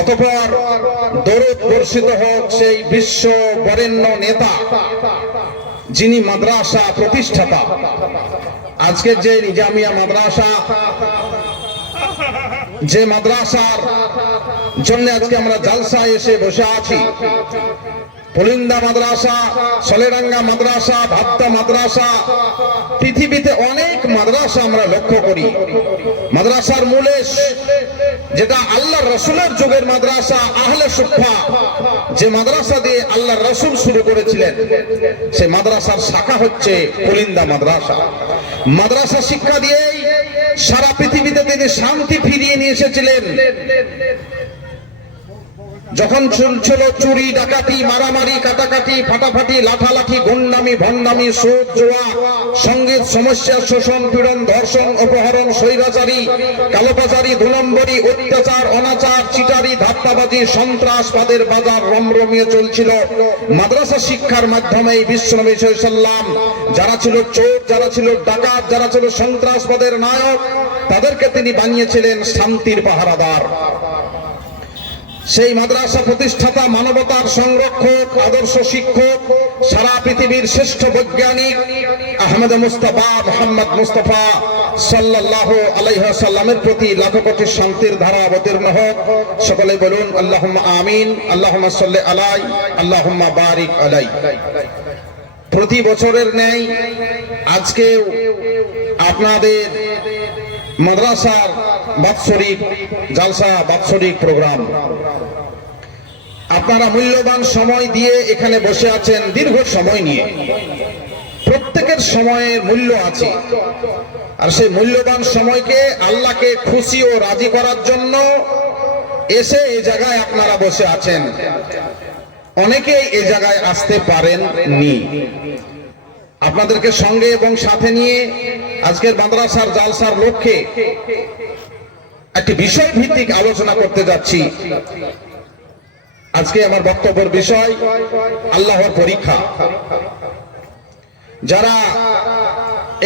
অতঃপর দরুদ বর্ষিত হোক সেই বিশ্ব বরেণ্য নেতা যিনি মাদ্রাসা প্রতিষ্ঠাতা। আজকের যে নিজামিয়া মাদ্রাসা, যে মাদ্রাসার জন্য আজকে আমরা জালসায় এসে বসে আছি, পুলিন্দা মাদ্রাসা, সলেরাঙ্গা মাদ্রাসা, ভাত্তা মাদ্রাসা, পৃথিবীতে অনেক মাদ্রাসা আমরা লক্ষ্য করি। মাদ্রাসার মূলে যেটা আল্লাহ রসুলের যুগের মাদ্রাসা আহলে সুফা, যে মাদ্রাসা দিয়ে আল্লাহ রসুল শুরু করেছিলেন, সেই মাদ্রাসার শাখা হচ্ছে পুলিন্দা মাদ্রাসা। মাদ্রাসা শিক্ষা দিয়েই সারা পৃথিবীতে তিনি শান্তি ফিরিয়ে নিয়ে এসেছিলেন। যখন চলছিল চুরি, ডাকাতি, মারামারি, কাটাকাটি, ফাটাফাটি, লাঠালাঠি, গুন্ডামি, ভণ্ডামি, সুদ, জুয়া, সঙ্গীত, সমস্যা, শোষণ, পীড়ন, ধর্ষণ, অপহরণ, স্বৈরাচারী, কালোবাজারি, 2 নম্বরি, অত্যাচার, অনাচার, চিটারি, ধাপ্পাবাজি, সন্ত্রাসবাদের বাজার রমরমিয়ে চলছিল। মাদ্রাসা শিক্ষার মাধ্যমে বিশ্বনবী সাল্লাল্লাহু আলাইহি ওয়াসাল্লাম যারা ছিল চোর, যারা ছিল ডাকাত, যারা ছিল সন্ত্রাসবাদের নায়ক, তাদেরকে তিনি বানিয়েছিলেন শান্তির পাহারাদার। সেই মাদ্রাসা প্রতিষ্ঠাতা, মানবতার সংরক্ষক, আদর্শ শিক্ষক, সারা পৃথিবীর শ্রেষ্ঠ বৈজ্ঞানিক আহমদ মুস্তাফা, মুহাম্মদ মুস্তাফা সাল্লাল্লাহু আলাইহি ওয়াসাল্লামের প্রতি লাখো কোটি শান্তির ধারা অবতীর্ণ হোক। সকলে বলুন আল্লাহুম্মা আমিন, আল্লাহুম্মা সাল্লি আলাই, আল্লাহুম্মা বারিক আলাই। প্রতি বছরের ন্যায় আজকেও আপনাদের মাদ্রাসার বাৎসরিক জালসা, বাৎসরিক প্রোগ্রাম। আপনারা মূল্যবান সময় দিয়ে এখানে বসে আছেন, দীর্ঘ সময় নিয়ে। প্রত্যেকের সময়ের মূল্য আছে, আর সেই মূল্যবান সময়কে আল্লাহকে খুশি ও রাজি করার জন্য এসে এই জায়গায় আপনারা বসে আছেন। অনেকেই এই জায়গায় আসতে পারেননি। আপনাদেরকে সঙ্গে এবং সাথে নিয়ে আজকের মাদ্রাসার জালসার লক্ষ্যে একটি বিষয় ভিত্তিক আলোচনা করতে যাচ্ছি। আজকে আমার বক্তব্যের বিষয় আল্লাহর পরীক্ষা। যারা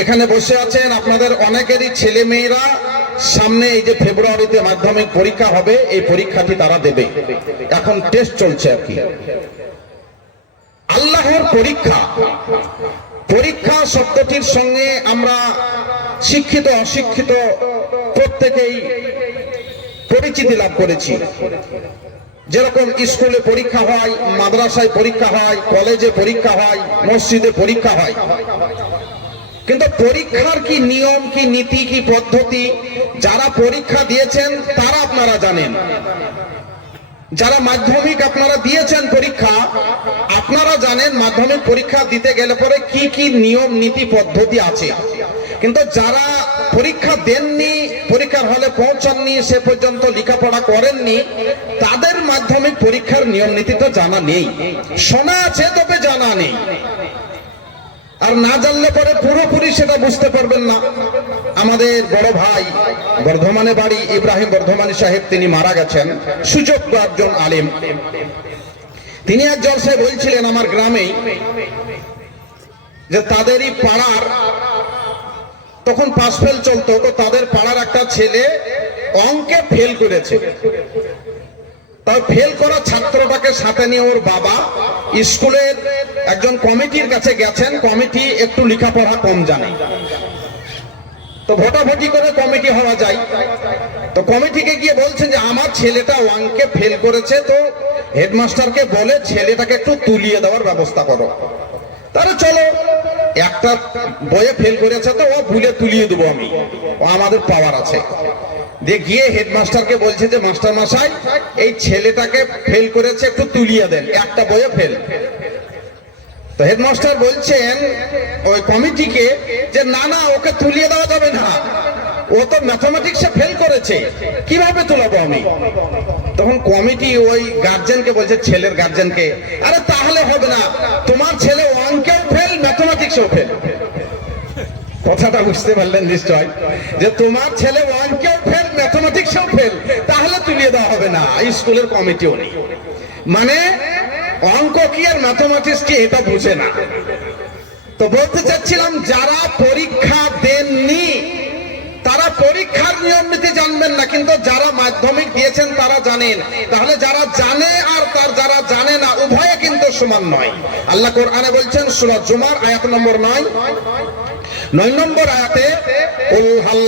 এখানে বসে আছেন, আপনাদের অনেকেরই ছেলে মেয়েরা সামনে এই যে ফেব্রুয়ারিতে মাধ্যমিক পরীক্ষা হবে, এই পরীক্ষাটি তারা দেবে। এখন টেস্ট চলছে আর কি। আল্লাহর পরীক্ষা, পরীক্ষা শব্দটির সঙ্গে আমরা শিক্ষিত অশিক্ষিত প্রত্যেকেই পরিচিতি লাভ করেছি। যেরকম স্কুলে পরীক্ষা হয়, মাদ্রাসায় পরীক্ষা হয়, কলেজে পরীক্ষা হয়, মসজিদে পরীক্ষা হয়, কিন্তু পরীক্ষার কি নিয়ম, কি নীতি, কি পদ্ধতি যারা পরীক্ষা দিয়েছেন তারা আপনারা জানেন। যারা মাধ্যমিক আপনারা দিয়েছেন পরীক্ষা, আপনারা জানেন মাধ্যমিক পরীক্ষা দিতে গেলে পরে কি কি নিয়ম নীতি পদ্ধতি আছে। কিন্তু যারা পরীক্ষা দেননি, পরীক্ষার হলে পৌঁছাননি, সে পর্যন্ত লেখাপড়া করেননি, তাদের মাধ্যমিক পরীক্ষার নিয়ম নীতি তো জানা নেই। শোনা আছে তবে জানা নেই, আর না জানলে পরে পুরোপুরি সেটা বুঝতে পারবেন না। আমাদের বড় ভাই, বর্ধমানে বাড়ি, ইব্রাহিম বর্ধমানী সাহেব, তিনি মারা গেছেন, সুযোগ্য একজন আলেম। তিনি এক জলসায় বলছিলেন আমার গ্রামেই যে তাদেরই পাড়ার তখন পাস ফেল চলতো, তো তাদের পাড়ার একটা ছেলে অঙ্কে ফেল করেছে। তার ফেল করা ছাত্রটাকে সাথে নিয়ে ওর বাবা স্কুলের একজন কমিটির কাছে গেছেন। কমিটি একটু লেখাপড়া কম জানে, তো ভোটাভুটি করে কমিটি হওয়া যায়। তো কমিটিকে গিয়ে বলছেন যে আমার ছেলেটা অঙ্কে ফেল করেছে, তো হেডমাস্টারকে বলে ছেলেটাকে একটু তুলিয়ে দেওয়ার ব্যবস্থা করো। তাহলে চলো, একটা বইয়ে ফেল করেছে তো ও ভুলে তুলিয়ে দেবো আমি, ও আমাদের পাওয়ার আছে। দিয়ে গিয়ে হেডমাস্টারকে বলছে যে মাস্টার মশাই, এই ছেলেটাকে ফেল করেছে, একটু তুলিয়ে দেন, একটা বইয়ে ফেল। তো হেডমাস্টার বলছেন ওই কমিটিকে যে না না, ওকে তুলিয়ে দেওয়া যাবে না, ও তো ম্যাথমেটিক্সে ফেল করেছে, কিভাবে তুলাবো আমি? তখন কমিটি ওই গার্জেনকে বলছে, ছেলের গার্জেনকে, আরে তাহলে হবে না, তোমার ছেলে অঙ্কেও ফেল, ম্যাথমেটিক্সেও ফেল। কথাটা বুঝতে পারলেন নিশ্চয়, যে তোমার ছেলে অঙ্কেও ফেল, ম্যাথমেটিক্সেও ফেল, তাহলে তুলিয়ে দেওয়া হবে না, স্কুলের কমিটিও নেই। মানে অঙ্ক কি আর ম্যাথমেটিক্স কি এটা বুঝে না। তো বলতে চাচ্ছিলাম, যারা পরীক্ষা দেননি তারা পরীক্ষার নিয়ম নীতি জানবেন না, কিন্তু যারা মাধ্যমিক দিয়েছেন তারা জানেন। তাহলে যারা জানে আর যারা জানে না উভয়ে কিন্তু সমান নয়। আল্লাহ কোরআনে বলছেন সূরা জুমার আয়াত নম্বর 9 নম্বর আয়াতে, কুল হাল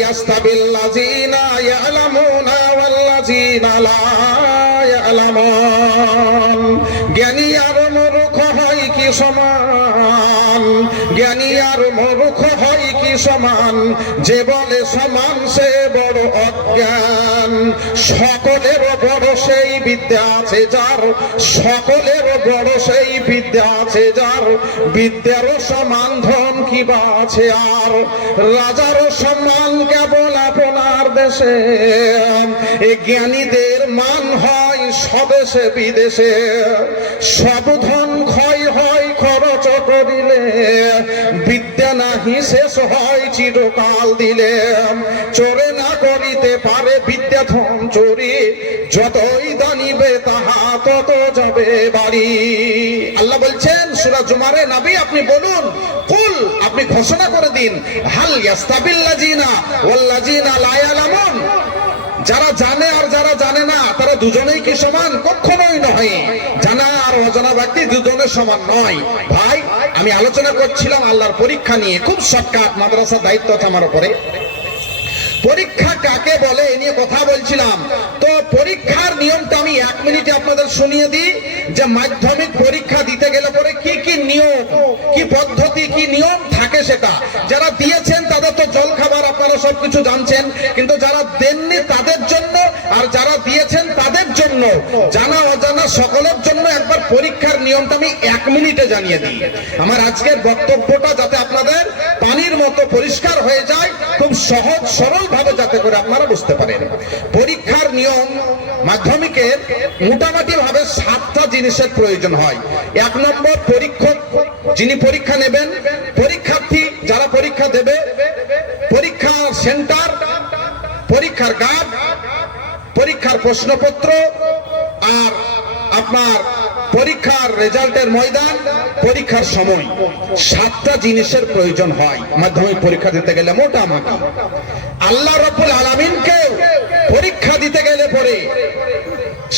ইয়াস্তাবিল্লাযিনা ইয়ালামুনা ওয়াল্লাযিনা লা ইয়ালামুন। জ্ঞানী আর মূর্খ হয় কি সমান? জ্ঞানী আর মূর্খ হয় কি সমান? যে বলে সমান সে বড় অজ্ঞান। সকলের বড় সেই বিদ্যা আছে যার, সকলের বড় সেই বিদ্যা আছে যার, বিদ্যারও সমান ধন কি বা আছে আর? রাজারও সমান কেবল আপনার দেশে, এ জ্ঞানীদের মান হয় স্বদেশে বিদেশে। সব ধন ক্ষয় হয় খরচ করিলে, বিদ্যা নাহি শেষ হয় চিরকাল দিলে। চোরে না করিতে পারে বিদ্যা ধন চুরি, যতই দানিবে তাহা তত যাবে বাড়ি। আল্লাহ বলছেন সূরা জুমারে, নবী আপনি বলুন, কুল আপনি ঘোষণা করে দিন, হাল ইয়াস্তাবিল্লাযিনা ওয়াল্লাযিনা লা ইয়ালামুন। যারা জানে আর যারা জানে না তারা দুজনেই কি সমান? কখনোই নয়। জানা আর অজানা ব্যক্তি দুজনের সমান নয়। ভাই, আমি আলোচনা করছিলাম আল্লাহর পরীক্ষা নিয়ে, খুব শর্টকাট, মাদ্রাসার দায়িত্ব আছে আমার উপরে। পরীক্ষা কাকে বলে এ নিয়ে কথা বলছিলাম। তো পরীক্ষার নিয়মটা আমি 1 মিনিটে আপনাদের শুনিয়ে দিই, যে মাধ্যমিক পরীক্ষা দিতে গেলে পরে কি কি নিয়ম, কি পদ্ধতি, কি নিয়ম থাকে সেটা। যারা দিয়েছেন তাদের তো জল খাবার আপনারা সবকিছু জানছেন, কিন্তু যারা দেননি তাদের জন্য আর যারা দিয়েছেন তাদের জন্য, জানা অজানা সকলের জন্য একবার পরীক্ষার নিয়মটা আমি 1 মিনিটে জানিয়ে দিই। আমার আজকের বক্তব্যটা যাতে আপনাদের পানির মতো পরিষ্কার হয়ে যায়, খুব সহজ সরল ভাবে যাতে করে আপনারা বুঝতে পারেন। পরীক্ষার নিয়ম মাধ্যমিকের মোটামুটি ভাবে 7টা জিনিসের প্রয়োজন হয়। 1 নম্বর, পরীক্ষক যিনি পরীক্ষা নেবেন, পরীক্ষার্থী যারা পরীক্ষা দেবে, পরীক্ষার সেন্টার, পরীক্ষার গার্ড, পরীক্ষার প্রশ্নপত্র, আর আপনার পরীক্ষার রেজাল্টের ময়দান, পরীক্ষার সময়। 7টা জিনিসের প্রয়োজন হয় মাধ্যমিক পরীক্ষা দিতে গেলে মোটামুটি। আল্লাহ রাব্বুল আলামিনকে পরীক্ষা দিতে গেলে পরে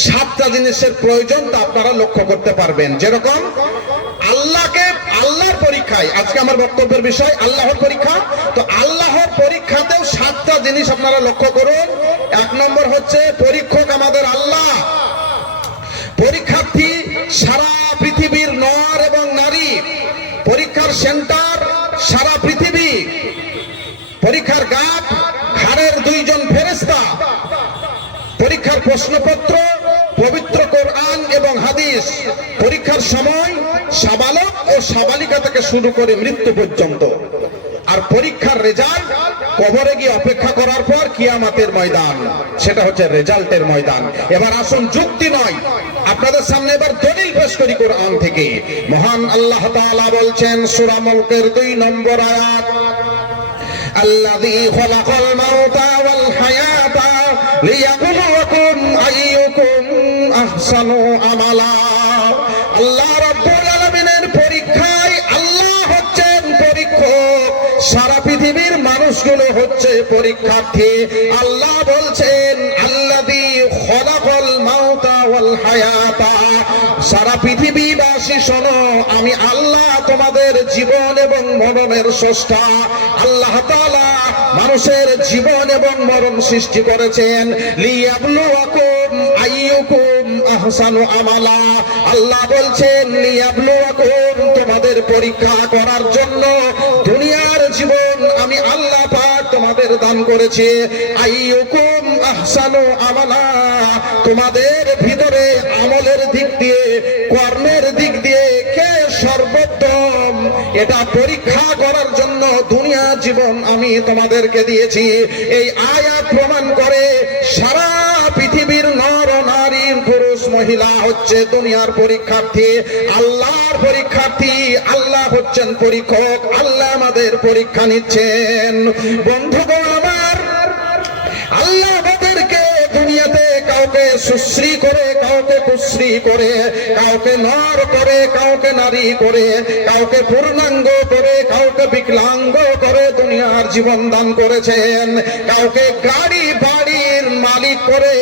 7টা জিনিসের প্রয়োজন, তা আপনারা লক্ষ্য করতে পারবেন। যেরকম আল্লাহকে, আল্লাহর পরীক্ষায়, আজকে আমার বক্তব্যের বিষয় আল্লাহর পরীক্ষা, তো আল্লাহর পরীক্ষাতেও 7টা জিনিস আপনারা লক্ষ্য করুন। 1 নম্বর হচ্ছে পরীক্ষক আমাদের আল্লাহ, পরীক্ষার্থী সারা পৃথিবীর নর এবং নারী, পরীক্ষার সেন্টার সারা পৃথিবী, পরীক্ষার গার্ড ঘাড়ের 2 জন ফেরেশতা, পরীক্ষার প্রশ্নপত্র পবিত্র কোরআন এবং হাদিস, পরীক্ষার সময় সাবালক ও সাবালিকা থেকে শুরু করে মৃত্যু পর্যন্ত, আর পরীক্ষার রেজাল্ট কবরে গিয়ে অপেক্ষা করার পর কিয়ামতের ময়দান, সেটা হচ্ছে রেজাল্টের ময়দান। এবার আসুন, যুক্তি নয়, আপনাদের সামনে এবার দলিল পেশ করি কোরআন থেকে। মহান আল্লাহ তাআলা বলছেন সূরা মুলকের 2 নম্বর আয়াত, আল্লাযী খালাকাল মাউতা ওয়াল হায়াতা লিয়াবলুয়াকুম আইয়ুকুম আহসানু আমালা। আল্লাহ রাব্বুল আলামিনের পরীক্ষায় আল্লাহ হচ্ছেন পরীক্ষক, সারা পৃথিবীর মানুষগুলো হচ্ছে পরীক্ষার্থী। আল্লাহ বলছেন আল্লাযী খালাকাল মাউতা ওয়াল হায়াতা, সারা পৃথিবীবাসী শোনো, আমি আল্লাহ তোমাদের জীবন এবং মরণের স্রষ্টা। আল্লাহ তাআলা মানুষের জীবন এবং মরণ সৃষ্টি করেছেন লিয়াবলুয়াকুম আইয়ুকুম আহসানু আমালা। আল্লাহ বলছেন লিয়াবলুয়াকুম, তোমাদের পরীক্ষা করার জন্য দুনিয়ার জীবন আমি আল্লাহ পাক তোমাদের দান করেছি। আইয়ুকুম আহসানু আমালা, তোমাদের ভিতরে আমলের দিক দিয়ে, কর্মের দিক দিয়ে কে সর্বোত্তম, এটা পরীক্ষা করার জন্য দুনিয়া জীবন আমি তোমাদেরকে দিয়েছি। এই আয়াত প্রমাণ করে সারা পৃথিবীর নর নারী পুরুষ মহিলা হচ্ছে দুনিয়ার পরীক্ষার্থী, আল্লাহর পরীক্ষার্থী। আল্লাহ হচ্ছেন পরীক্ষক, আল্লাহ আমাদের পরীক্ষা নিচ্ছেন। বন্ধুগণ আমার, আল্লাহ আমাদেরকে দুনিয়াতে কাউকে সুশ্রী করে, কাউকে কুশ্রী করে, কাউকে নর করে, কাউকে নারী করে, কাউকে পূর্ণাঙ্গ করে, কাউকে বিকলাঙ্গ করে দুনিয়ার জীবন দান করেছেন। কাউকে গাড়ি বাড়ির মালিক করে,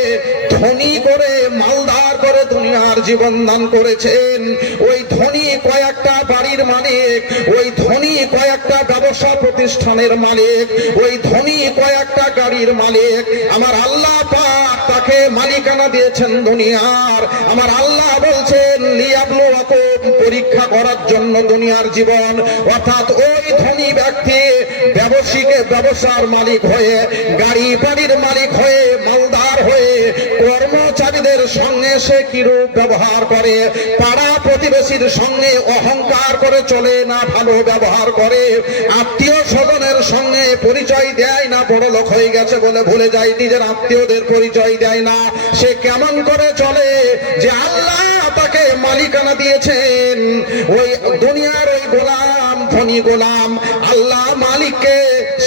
ধনী করে, মালদার করে দুনিয়ার জীবন দান করেছেন। ওই ধনী কয়েকটা বাড়ির মালিক, ওই ধনী কয়েকটা ব্যবসা প্রতিষ্ঠানের মালিক, ওই ধনী কয়েকটা গাড়ির মালিক, আমার আল্লাহ পাক তাকে মালিকানা দিয়েছেন দুনিয়ার। আমার আল্লাহ বলছেন লিয়াবলুয়াকুম, পরীক্ষা করার জন্য দুনিয়ার জীবন। অর্থাৎ ওই ধনী ব্যক্তি ব্যবসার মালিক হয়ে, গাড়ি বাড়ির মালিক হয়ে, মালদার হয়ে কর্মচারীদের সঙ্গে সে কিরূপ ব্যবহার করে, পাড়া প্রতিবেশীর সঙ্গে অহংকার করে চলে না ভালো ব্যবহার করে, আত্মীয় স্বজনের সঙ্গে পরিচয় দেয় না, বড় লোক হয়ে গেছে বলে ভুলে যায় নিজের আত্মীয়দের পরিচয় দেয় না, সে কেমন করে চলে যে আল্লাহ তাকে মালিকানা দিয়েছেন। ওই দুনিয়ার ওই গোলাম, ধনী গোলাম, আল্লাহ মালিককে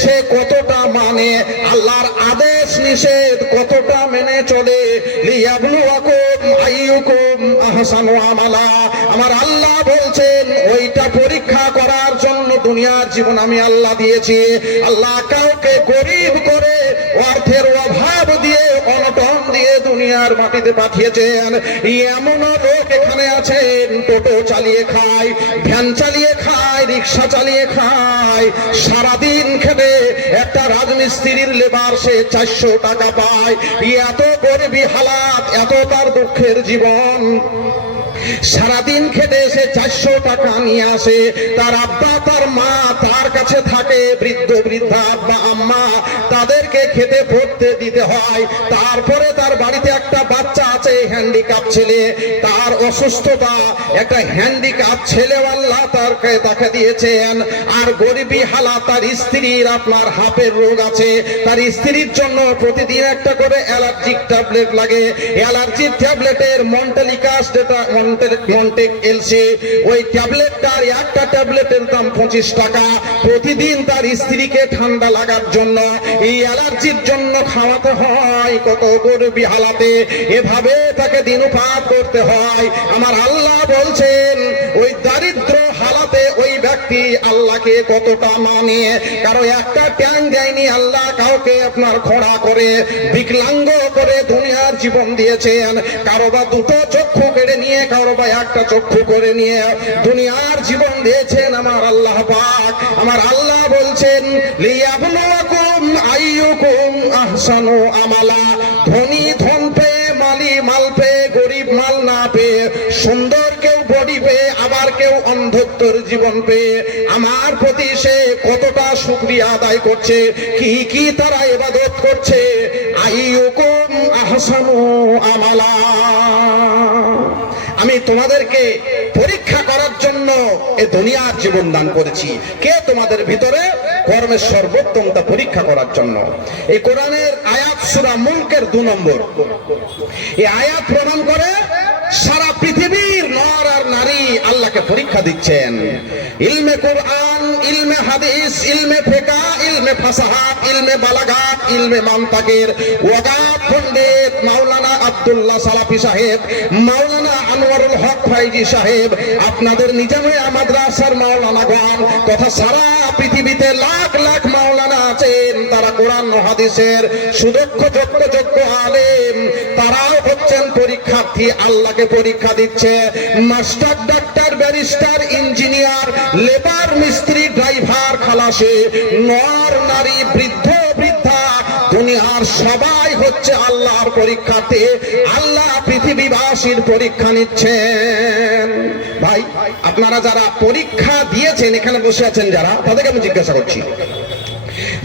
সে কতটা মানে, আল্লাহর আদেশ নিষেধ কতটা মেনে চলে। লিয়াবলুয়াকুম আইয়ুকুম আহসানু আমালা, আমার আল্লাহ বলছেন ওইটা পরীক্ষা করার জন্য দুনিয়ার জীবন আমি আল্লাহ দিয়েছি। আল্লাহ কাউকে গরিব করে, অর্থের অভাব দিয়ে, অনটন দিয়ে দুনিয়ার মাটিতে পাঠিয়েছেন। এমন লোক এখানে আছেন টোটো চালিয়ে খায়, ভ্যান চালিয়ে খায়, রিক্সা চালিয়ে খায়, সারাদিন খেটে একটা রাজমিস্ত্রির লেবার সে 400 টাকা পায়। এত গরিবী হালাত, এত তার দুঃখের জীবন। সারাদিন খেটে এসে 400 টাকা নিয়ে আসে, তার আব্বা তার মা তার কাছে থাকে, বৃদ্ধ বৃদ্ধা আব্বা আম্মা, তাদেরকে খেতে পড়তে দিতে হয়। তারপরে তার বাড়িতে একটা বাচ্চা আছে, হ্যান্ডিক্যাপ ছেলে, তার অসুস্থতা, একটা হ্যান্ডিক্যাপ ছেলে আল্লাহ তাকে দিয়েছেন। আর গরিবী হালাত, তার স্ত্রীর আপনার হাঁপের রোগ আছে, তার স্ত্রীর জন্য প্রতিদিন একটা করে অ্যালার্জিক ট্যাবলেট লাগে। অ্যালার্জির ট্যাবলেটের মন্টেলিকাস যেটা মন্টেক এলসি, ওই ট্যাবলেটটার একটা ট্যাবলেটের দাম 25 টাকা। প্রতিদিন তার স্ত্রীকে ঠান্ডা লাগার জন্য, এই অ্যালার্জির জন্য খাওয়াতে হয় কত গরিবী হালাতে, এভাবে তাকে দিনপাত করতে হয়। আমার আল্লাহ বলছেন ওই দারিদ্র হালাতে ওই ব্যক্তি আল্লাহকে কতটা মানে। কারো একটা ট্যাং দেয়নি আল্লাহ, কাউকে আপনার খোঁড়া করে, বিকলাঙ্গ করে দুনিয়ার জীবন দিয়েছেন। কারো বা দুটো চক্ষু কেড়ে নিয়ে, কারো বা একটা চক্ষু করে নিয়ে দুনিয়ার জীবন দিয়েছেন আমার আল্লাহ পাক। আমার আল্লাহ বলছেন লিয়াবলুয়াকুম আইয়ুকুম আহসানু আমালা, ধনী ধন পেয়ে, মালি মাল পেয়ে, গরিব মাল না পেয়ে, সুন্দর কেউ বডি পেয়ে, আবার কেউ অন্ধত্বর জীবন পেয়ে আমার প্রতি সে কতটা শুকরিয়া আদায় করছে, কি কি তারা ইবাদত করছে। আইয়ুকুম আহসানু আমালা, আমি তোমাদেরকে পরীক্ষা করার জন্য এ দুনিয়ার জীবন দান করেছি। কে তোমাদের ভিতরে কর্মের সর্বোত্তম তা পরীক্ষা করার জন্য। এই কোরআনের আয়াত সূরা মুলকের 2 নম্বর। এই আয়াত প্রমাণ করে সারা পৃথিবীর নর আর নারী আল্লাহকে পরীক্ষা দিচ্ছেন। ইলমে কোরআন, ইলমে হাদিস, ইলমে ফিকহ, ইলমে ফাসাহাত, ইলমে বালাগাত, ইলমে মানতাকের ওয়াগাত পণ্ডিত মাওলানা আব্দুল্লাহ সালাফি সাহেব, মাওলানা আনোয়ারুল হক ফাইজি সাহেব, আপনাদের নিজামিয়া মাদ্রাসার মাওলানাগণ তথা সারা পৃথিবীতে লাখ লাখ মাওলানা আছেন, তারা কোরআন ও হাদিসের সুদক্ষ যোগ্য আলেম, তারাও হচ্ছেন পরীক্ষার্থী, আল্লাহকে পরীক্ষা দিচ্ছে। Master, doctor, barrister, engineer, labour, মিস্ত্রি, ড্রাইভার, খালাসি, নর নারী, বৃদ্ধ বৃদ্ধা, দুনিয়ার সবাই হচ্ছে আল্লাহর পরীক্ষার্থী। আল্লাহ পৃথিবীবাসীর পরীক্ষা নিচ্ছেন। ভাই, আপনারা যারা পরীক্ষা দিয়েছেন, এখানে বসে আছেন যারা, তাদেরকে আমি জিজ্ঞাসা করছি,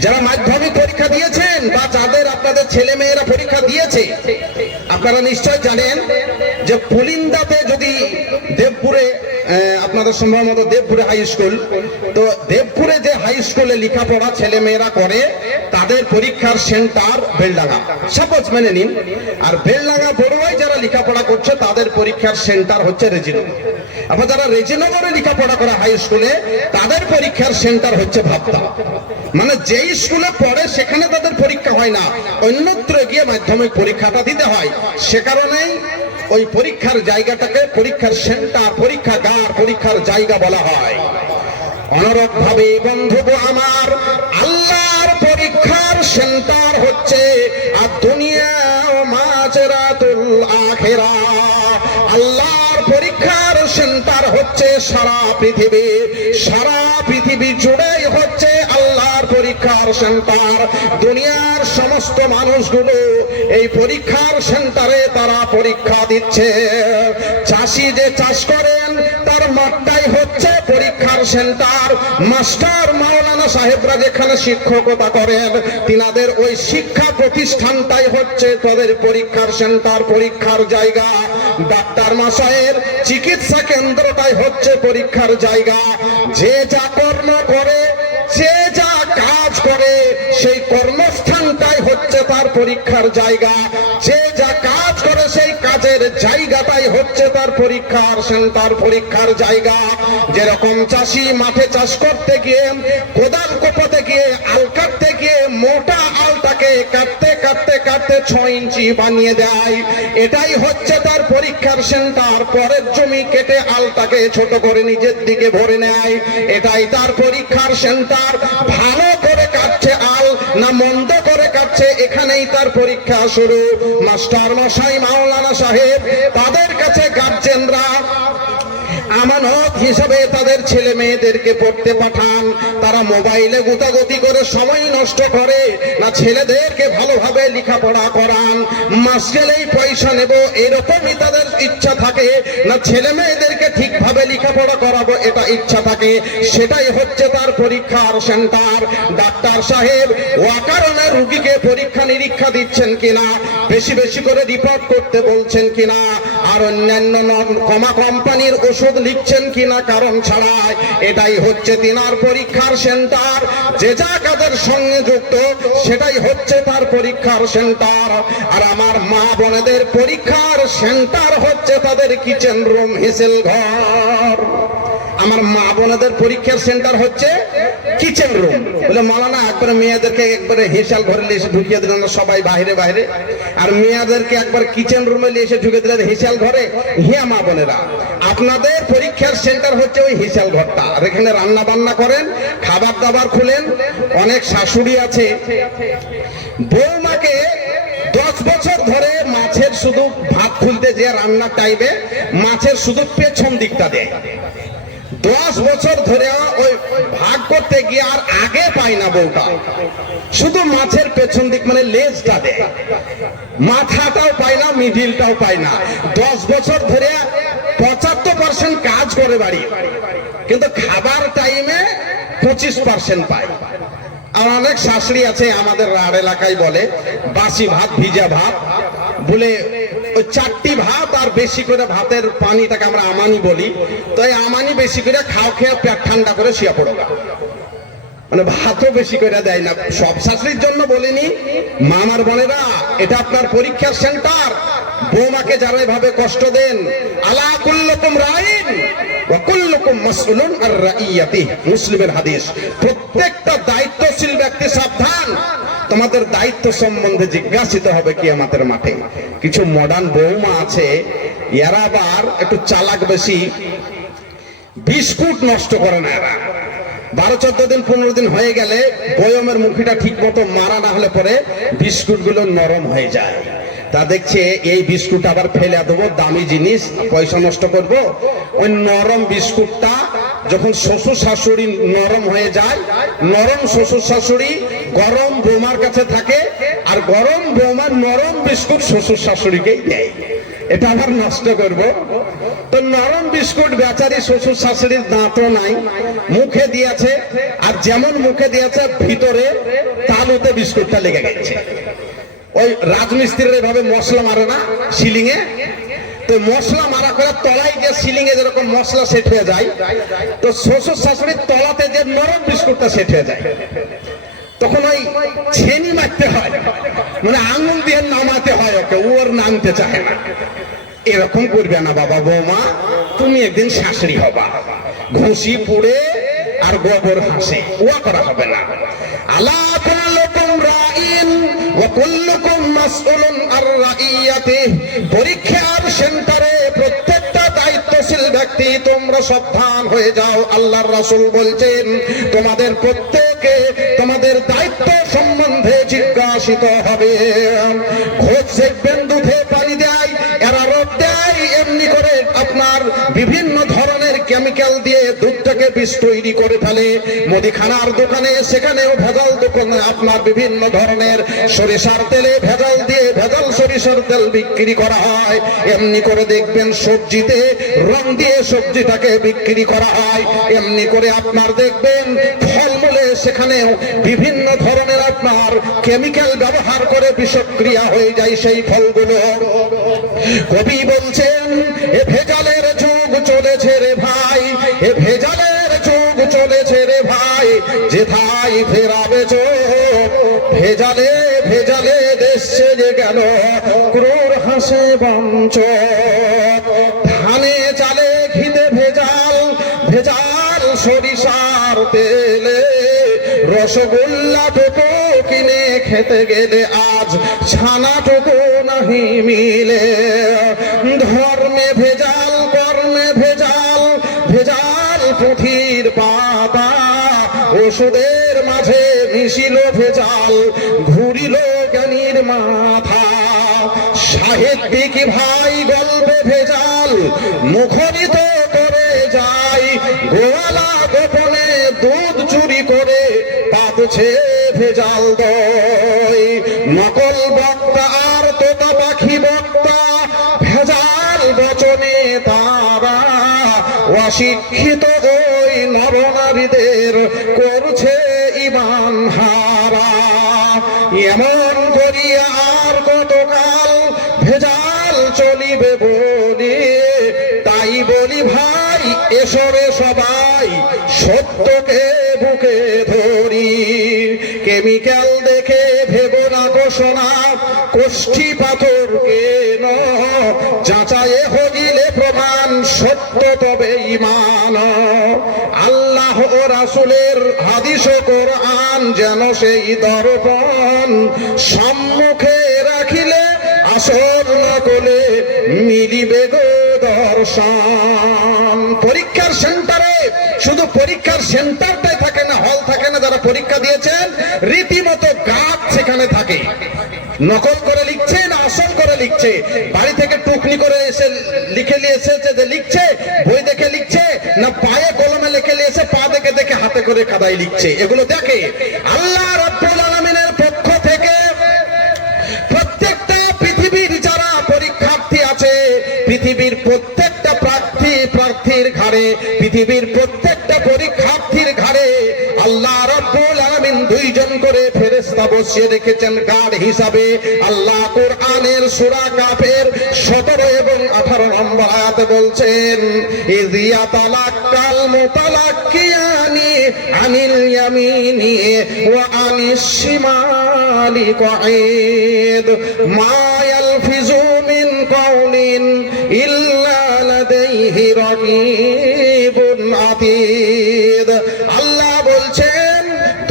যারা মাধ্যমিক পরীক্ষা দিয়েছেন বা যাদের আপনাদের ছেলে মেয়েরা পরীক্ষা দিয়েছে, আপনারা নিশ্চয় জানেন যে পুলিন্দাতে যদি দেবপুরে, আপনাদের সম্ভবত দেবপুরে হাই স্কুল, তো দেবপুরে যে হাই স্কুলে লেখাপড়া ছেলে মেয়েরা করে তাদের পরীক্ষার সেন্টার বেলডাঙ্গা, সাপোজ মেনে নিন। আর বেলডাঙ্গা বড়ুয়ায় যারা লেখাপড়া করছে তাদের পরীক্ষার সেন্টার হচ্ছে রেজিনগর। আবার যারা রেজিনগরে লেখাপড়া করে হাই স্কুলে, তাদের পরীক্ষার সেন্টার হচ্ছে ভাবতা। মানে যেই স্কুলে পড়ে সেখানে তাদের পরীক্ষা হয় না, অন্যত্র গিয়ে মাধ্যমিক পরীক্ষাটা দিতে হয়। সে কারণেই ওই পরীক্ষার জায়গাটাকে পরীক্ষার সেন্টার, পরীক্ষাগার, পরীক্ষার জায়গা বলা হয়। অনুরূপ ভাবে বন্ধু আমার, আল্লাহর পরীক্ষার সেন্টার হচ্ছে আর দুনিয়া ও মাজরাতুল আখিরাহ। আল্লাহর পরীক্ষার সেন্টার হচ্ছে সারা পৃথিবী, সারা পৃথিবী জুড়েই হচ্ছে আল্লাহর পরীক্ষার সেন্টার। দুনিয়ার সমস্ত মানুষগুলো এই পরীক্ষার সেন্টারে তারা পরীক্ষা দিচ্ছে। চাষি যে চাষ করেন তার মাঠটাই হচ্ছে পরীক্ষার সেন্টার। মাস্টার মাওলানা সাহেবরা যেখানে শিক্ষকতা করেন, তিনাদের ওই শিক্ষা প্রতিষ্ঠানটাই হচ্ছে তাদের পরীক্ষার সেন্টার, পরীক্ষার জায়গা। ডাক্তার মশাইয়ের চিকিৎসা কেন্দ্রটাই হচ্ছে পরীক্ষার জায়গা। যে যা কর্ম করে, যে যা কাজ করে, সেই কর্মস্থানটাই হচ্ছে তার পরীক্ষার জায়গা। যে যা কাজ করে সেই কাজের জায়গাটাই হচ্ছে তার পরীক্ষার সেন্টার, পরীক্ষার জায়গা। যেরকম চাষি মাঠে চাষ করতে গিয়ে কোদাল কোপাতে গিয়ে আল কাটতে গিয়ে মোটা আলটাকে কাটতে কাটতে কাটতে 6 ইঞ্চি বানিয়ে দেয়, এটাই হচ্ছে তার পরীক্ষার সেন্টার। পরের জমি কেটে আলটাকে ছোট করে নিজের দিকে ভরে নেয়, এটাই তার পরীক্ষার সেন্টার। ভালো করে কাটছে আল না মন্দ করে কাটছে, এখানেই তার পরীক্ষা শুরু। মাস্টার মশাই মাওলানা সাহেব, তাদের কাছে গার্জেনরা আমানত হিসাবে তাদের ছেলে মেয়েদেরকে পড়তে পাঠান। তারা মোবাইলে গুতাগুতি করে সময় নষ্ট করে না, ছেলেদেরকে ভালোভাবে লেখাপড়া করান। মাস গেলেই পয়সা নেব এরকমই তাদের ইচ্ছা থাকে না, ছেলে মেয়েদেরকে ঠিকভাবে লেখাপড়া করাবো এটা ইচ্ছা থাকে। সেটাই হচ্ছে তার পরীক্ষার সেন্টার। ডাক্তার সাহেব অকারণে রুগীকে পরীক্ষা নিরীক্ষা দিচ্ছেন কিনা, বেশি বেশি করে রিপোর্ট করতে বলছেন কিনা, আর অন্যান্য কমা কোম্পানির ওষুধ লিখছেন কিনা কারণ ছাড়াই, এটাই হচ্ছে তিনার পরীক্ষার সেন্টার। যে যা কাজের সঙ্গে যুক্ত সেটাই হচ্ছে তার পরীক্ষার সেন্টার। আর আমার মা বোনেদের পরীক্ষার সেন্টার হচ্ছে তাদের কিচেন রুম, হিসেল ঘর। আমার মা বোনেদের পরীক্ষার সেন্টার হচ্ছে কিচেন রুম। বলে মাওলানা একবারে মেয়েদেরকে একবারে হিসাল ঘরে এসে ঢুকিয়ে দিলেন সবাই বাইরে বাইরে, আর মেয়েদেরকে একবার কিচেন রুমে এসে ঢুকে দিলেন হিসাল ঘরে। হ্যাঁ মা বোনেরা, আপনাদের পরীক্ষার সেন্টার হচ্ছে ওই হিসাল ঘরটা। আর এখানে রান্না বান্না করেন, খাবার দাবার খুলেন। অনেক শাশুড়ি আছে বৌমাকে 10 বছর ধরে মাছের শুধু ভাত খুলতে যে রান্নার টাইমে মাছের শুধু পেছন দিকটা দেয়। 10 বছর ধরে ওই ভাগ করতে গিয়ে আর আগে পায় না বউটা, শুধু মাছের পেছন দিক মানে লেজটা দেয়, মাথাটাও পায় না, মিডিলটাও পায় না। 10 বছর ধরে 75% কাজ করে বাড়ি, কিন্তু খাবার টাইমে 25% পায়। আর অনেক শাশুড়ি আছে আমাদের রাঢ় এলাকায় বলে বাসি ভাত, ভিজা ভাত বলে ওই 4টি ভাত আর বেশি করে ভাতের পানিটাকে আমরা আমানি বলি, তো এই আমানি বেশি করে খাও, খেয়ে পেট ঠান্ডা করে শুয়ে পড়ো। মানে ভাতও বেশি করে দেয় না। সব শাশুড়ির জন্য বলিনি, মামার বোনেরা, এটা আপনার পরীক্ষার সেন্টার। বৌমাকে যারা এভাবে কষ্ট দেন, আলা কুল্লুকুম রাইন ওয়া কুল্লুকুম মাসউলুন আর রাইয়াতিহি, মুসলিমের হাদিস। প্রত্যেকটা দায়িত্বশীল ব্যক্তি সাবধান, তোমাদের দায়িত্ব সম্বন্ধে জিজ্ঞাসিত হবে কিয়ামতের মাঠে। কিছু মডার্ন বৌমা আছে, এরা আবার একটু চালাক বেশি, বিস্কুট নষ্ট করে না। এরা 12-14 দিন 15 দিন হয়ে গেলে বয়মের মুখিটা ঠিক মতো মারা না হলে পরে বিস্কুট গুলো নরম হয়ে যায়। তা দেখছে এই বিস্কুট আবার ফেলে দেবো, দামি জিনিস, পয়সা নষ্ট করব। ওই নরম বিস্কুটটা যখন শ্বশুর শাশুড়ি নরম হয়ে যায়, নরম শ্বশুর শাশুড়ি গরম বৌমার কাছে থাকে, আর গরম বৌমার নরম বিস্কুট শ্বশুর শাশুড়িকেই দেয়। এটা আবার নষ্ট করব। তো নরম বিস্কুট বেচারি শ্বশুর শাশুড়ির দাঁতও নাই, মুখে দিয়েছে, আর যেমন মুখে দিয়েছে ভিতরে তালুতে বিস্কুটটা লেগে গেছে। ওই রাজমিস্ত্রির এভাবে মশলা মারে না সিলিং এ, তো মশলা মারা করে তলায় যে সিলিং এ যেরকম মশলা সেট হয়ে যায়, তো শ্বশুর শাশুড়ির তলাতে যে নরম বিস্কুটটা সেট হয়ে যায়, তখন ওই ছেনি মারতে হয়, মানে আঙুল দিয়ে নামাতে হয় ওকে, ওর নামতে চায় না। এরকম করবে না বাবা বৌমা, তুমি একদিন শাশুড়ি হবা, ঘুষি পুড়ে আর গোবর হাসে ওয়া করা হবে না। আলা কুল্লুকুম রাইন ওয়া কুল্লুকুম মাসউলুন আর রাইয়াতিহি। পরীক্ষার সেন্টারে প্রত্যেকটা দায়িত্বশীল ব্যক্তি তোমরা সাবধান হয়ে যাও। আল্লাহর রাসূল বলছেন তোমাদের প্রত্যেকে তোমাদের দায়িত্ব সম্বন্ধে জিজ্ঞাসিত হবে। খোঁজ দেখবেন দুধে পানি দেয়, এরা রোদ দেয়, এমনি করে আপনার বিভিন্ন ধরনের কেমিক্যাল দিয়ে দুধটাকে বিষ তৈরি করে ফেলে। মুদিখানার দোকানে সেখানেও ভেজাল, দোকানে আপনার বিভিন্ন ধরনের সরিষার তেলে ভেজাল দিয়ে ভেজাল সরিষার তেল বিক্রি করা হয়। এমনি করে দেখবেন সবজিতে রং দিয়ে সবজিটাকে বিক্রি করা হয়। এমনি করে আপনার দেখবেন ফলমূলে সেখানেও বিভিন্ন ধরনের আপনার কেমিক্যাল ব্যবহার করে বিষক্রিয়া হয়ে যায় সেই ফলগুলো। কবি বলছেন এ ভেজালের যুগ চলেছে রে ভাই, এ ভেজালের যুগ চলেছে রে ভাই, যেথায় ফেরাবে চোখ। ভেজালে ভেজালে দেশ যে গেল ক্রূর হাসে বঞ্চক। ধানে চালে ঘিতে ভেজাল, ভেজাল সরিষার তেলে। রসগোল্লাটুকু কিনে খেতে গেলে আজ ছানাটুকু নাহি মিলে। ধর্মে ভেজাল, কর্মে ভেজাল, ভেজাল পুঁথির পাতা। ওষুধের মাঝে মিশিল ভেজাল, ঘুরিল জ্ঞানীর মাথা। সাহিত্যিক ভাই গল্পে ভেজাল মুখরিত করে যায়, গোয়ালা গোপনে দুধ চুরি করে পাচ্ছে ভেজাল দই। নকল বক্তা আর তোতা পাখি বক্তা, ভেজাল বচনে তারা অশিক্ষিত ওই নরনারীদের করছে ঈমান হারা। এমন করিয়া আর কতকাল ভেজাল চলিবে বলি, তাই বলি ভাই এসরে সবাই সত্যকে বুকে ধরি। কেমিক্যাল দেখে ভেবো না ঘোষণা, কোষ্ঠী পাথর কেন, যাচাইয়ে হইলে প্রমাণ সত্য তবে ঈমান। আল্লাহ ও রাসূলের হাদিস ও কোরআন যেন সেই দর্পণ, সম্মুখে রাখিলে আসল নকলে মিলিবে গো দর্শন। পরীক্ষার সেন্টারে শুধু পরীক্ষার সেন্টারটাই থাকে না, হল থাকে না। যারা পরীক্ষা দিয়েছেন রীতিমতো গাছ সেখানে থাকে। নকল করে লিখছে না আসল করে লিখছে, বাড়ি থেকে টুকনি করে এসে লিখে নিয়ে এসেছে যে লিখছে, বই দেখে লিখছে না পায়ে কলমে লিখে নিয়েছে, পা দেখে দেখে হাতে করে কাদায় লিখছে, এগুলো দেখে। আল্লাহ রাব্বুল আলামিনের পক্ষ থেকে প্রত্যেকটা পৃথিবীর যারা পরীক্ষার্থী আছে, পৃথিবীর প্রত্যেকটা প্রার্থীর ঘাড়ে, পৃথিবীর প্রত্যেকটা পরীক্ষার্থীর ঘাড়ে আল্লাহ রাব্বুল আলামিন দুইজন করে ফেরেশতা বসিয়ে রেখেছেন গার্ড হিসাবে। আল্লাহ কোরআনের সূরা কাফের 17 এবং 18 নম্বর আয়াতে বলছেন ইযিয়া তালাক্কাল মুতালাক্কিয়ানি আনিল ইয়ামিনি ওয়া আনিশ শিমালি কঈদ মা ইয়ালফিজু মিন কাউলিন ইল্লা লাদাইহি রাকীবুন আতীদ। আল্লাহ বলছেন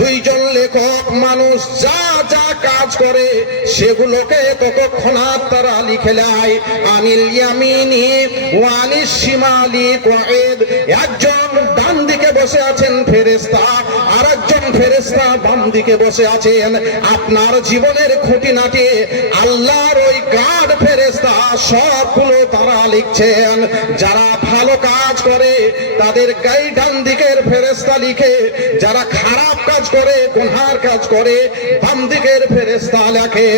দুইজন লেখক মানুষ যা যা কাজ করে সেগুলোকে ততক্ষণাৎ তারা লিখে নেয়। আনিল ইয়ামিনি ওয়া আনিশ শিমালি কঈদ, একজন ডান দিকে বসে আছেন ফেরেশতা, আর একজন ফেরেশতা বাম দিকে বসে আছেন। আপনার জীবনের খুঁটিনাটি আল্লাহর ওই গার্ড ফেরেশতা সবগুলো তারা লিখছেন। যারা ভালো কাজ করে তাদের গায়ে ডান দিকের ফেরেশতা লিখে, যারা খারাপ কাজ করে গুনার কাজ করে বাম দিকের ফেরেশতা লেখে।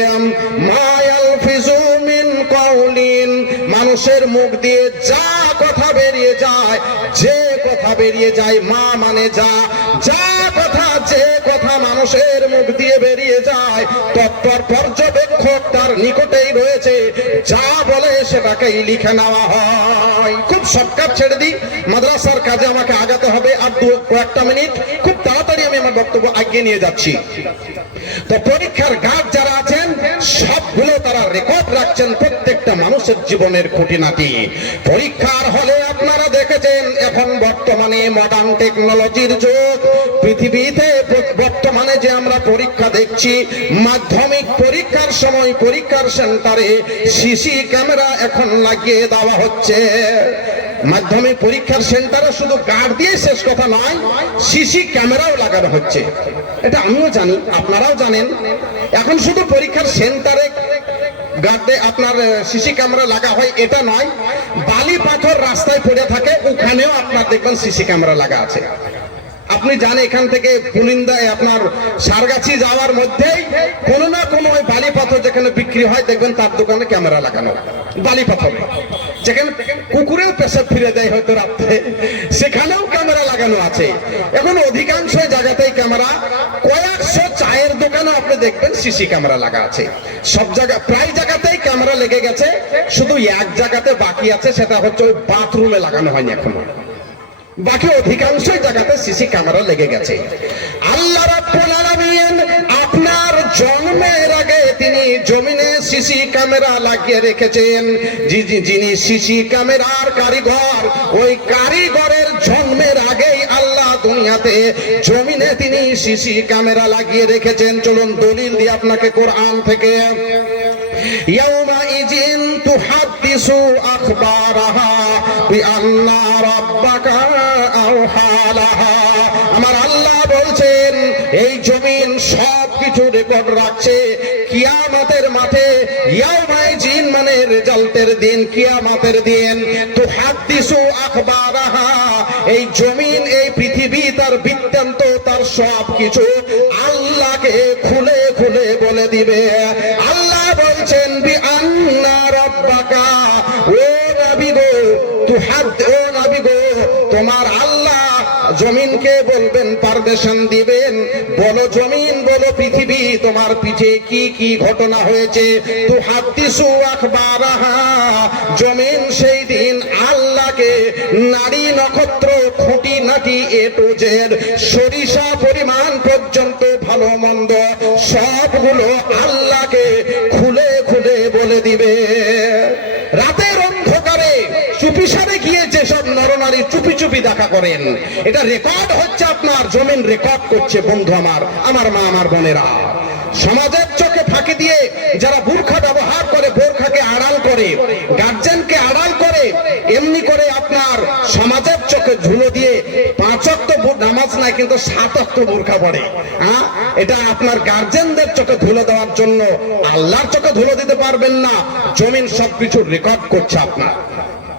মা ইয়ালফিজু মিন কাউলিন, মানুষের মুখ দিয়ে যা কথা বেরিয়ে যায়, যে কথা বেরিয়ে যায়, মা মানে যা, যা কথা যে কথা মানুষের মুখ দিয়ে বেরিয়ে যায় তৎপর পর্যবেক্ষক তার নিকটেই রয়েছে, যা বলে সেটাকেই লিখে নেওয়া হয়। খুব শর্টকাট ছেড়ে দিই, মাদ্রাসার কাজে আমাকে আগাতে হবে, আর কয়েকটা মিনিট খুব তাড়াতাড়ি আমি আমার বক্তব্য এগিয়ে নিয়ে যাচ্ছি। তো পরীক্ষার গার্ড যারা আছেন সবগুলো তারা রেকর্ড রাখছেন প্রত্যেকটা মানুষের মানুষের জীবনের খুঁটিনাটি। পরীক্ষার হলে আপনারা দেখেছেন এখন বর্তমানে মডার্ন টেকনোলজির যুগ। পৃথিবীতে বর্তমানে যে আমরা পরীক্ষা দেখছি, মাধ্যমিক পরীক্ষার সময় পরীক্ষার সেন্টারে সিসি ক্যামেরা এখন লাগিয়ে দেওয়া হচ্ছে। মাধ্যমিক পরীক্ষার সেন্টারে শুধু গার্ড দিয়ে শেষ কথা নয়, সিসি ক্যামেরাও লাগানো হচ্ছে। এটা আমিও জানি, আপনারাও জানেন। এখন শুধু পরীক্ষার সেন্টারে গার্ডে আপনার সিসি ক্যামেরা লাগা হয় এটা নয়, বালি পাথর রাস্তায় পড়ে থাকে ওখানেও আপনার দেখবেন সিসি ক্যামেরা লাগা আছে। আপনি জানেন এখান থেকে পুলিন্দায় আপনার সারগাছি যাওয়ার মধ্যেই কোনো না কোনো ওই বালি পাথর যেখানে বিক্রি হয় দেখবেন তার দোকানে ক্যামেরা লাগানো, বালি পাথর যেখানে কুকুরেও পেশাব ফিরে দেয় হয়তো রাত্রে, সেখানেও ক্যামেরা লাগানো আছে। এখন অধিকাংশ জায়গাতেই ক্যামেরা, কয়েকশো চায়ের দোকানে আপনি দেখবেন সিসি ক্যামেরা লাগা আছে। সব জায়গা প্রায় জায়গাতেই ক্যামেরা লেগে গেছে, শুধু এক জায়গাতে বাকি আছে, সেটা হচ্ছে ওই বাথরুমে লাগানো হয়নি এখনো। বাকি অধিকাংশ জায়গাতে সিসি ক্যামেরা লেগে গেছে। আল্লাহ রাব্বুল আলামিন আপনার জন্মের আগে তিনি জমিনে সিসি ক্যামেরা লাগিয়ে রেখেছেন। যিনি সিসি ক্যামেরার কারিগর, ওই কারিগরের জন্মের আগেই আল্লাহ দুনিয়াতে জমিনে তিনি সিসি ক্যামেরা লাগিয়ে রেখেছেন। চলুন দলিল দিয়ে আপনাকে কোরআন থেকে। ইয়াউমাইযিন তুহাদ্দিসু আখবারাহা বিআন্না রাব্বাকা আওহা লাহা। আমার আল্লাহ বলছেন এই জমিন সবকিছু রেকর্ড রাখছে কিয়ামতের মাঠে। ইয়াউমাইযিন মানে রেজাল্টের দিন, কিয়ামতের দিন। তুহাদ্দিসু আখবারাহা, এই জমিন এই পৃথিবী তার বৃত্তান্ত তার সবকিছু আল্লাহকে খুলে খুলে বলে দিবে। আল্লাহ বলছেন বিআন্না রাব্বাকা, ও নবী গো ও নবী গো, তোমার আল্লাহ জমিনকে বলবেন, পারমিশন দিবেন, বলো জমিন, বলো পৃথিবী, তোমার পিঠে কি কি ঘটনা হয়েছে। তুহাদ্দিসু আখবারাহা, জমিন সেই দিন আল্লাহকে নারী নক্ষত্র খুঁটি নাটি এ টু জেড সরিষা পরিমাণ পর্যন্ত ভালো মন্দ সবগুলো আল্লাহকে খুলে খুলে বলে দিবে। রাতের অন্ধকারে চুপিসারে গিয়ে যেসব নরনারী চুপি চুপি দেখা করেন, এটা রেকর্ড হচ্ছে, আপনার জমিন রেকর্ড করছে। বন্ধু আমার, আমার মা, আমার বোনেরা, সমাজের চোখে ফাঁকি দিয়ে যারা বোরখা ব্যবহার করে, বোরখাকে আড়াল করে, গার্জেনকে আড়াল করে, এমনি করে আপনার সমাজের চোখে ধুলো দিয়ে 5 ওয়াক্ত নামাজ নাই কিন্তু 7 ওয়াক্ত বোরখা পড়ে। এটা আপনার গার্জেনদের চোখে ধুলো দেওয়ার জন্য, আল্লাহর চোখে ধুলো দিতে পারবেন না। জমিন সবকিছু রেকর্ড করছে আপনার।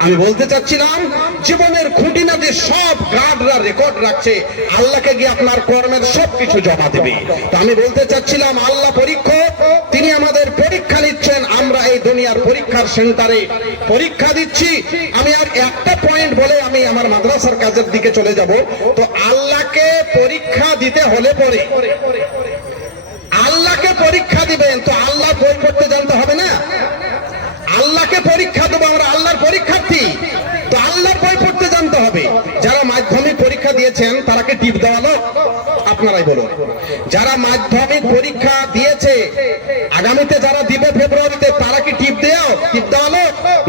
আমি বলতে চাচ্ছিলাম জীবনের খুঁটিনাটি সব গার্ডরা রেকর্ড রাখছে, আল্লাহকে গিয়ে আপনার কর্মের সবকিছু জমা দেবে। তো আমি বলতে চাচ্ছিলাম আল্লাহ পরীক্ষক, তিনি আমাদের পরীক্ষা নিচ্ছেন। আমরা এই দুনিয়ার পরীক্ষার সেন্টারে পরীক্ষা দিচ্ছি। আমি আর একটা পয়েন্ট বলে আমি আমার মাদ্রাসার কাজের দিকে চলে যাব। তো আল্লাহকে পরীক্ষা দিতে হলে পরে আল্লাহকে পরীক্ষা দিবেন, তো আল্লাহ বই পড়তে জানতে হবে না? আল্লাহকে পরীক্ষা দেবো, আমরা আল্লাহর পরীক্ষার্থী, তো আল্লাহর বই পড়তে জানতে হবে। যারা মাধ্যমিক পরীক্ষা দিয়েছেন তারা কি টিপ দেওয়ালো? আপনারাই বলুন। যারা মাধ্যমিক পরীক্ষা দিয়েছে, আগামীতে যারা দিবে ফেব্রুয়ারিতে, তারা কি টিপ দেওয়ালো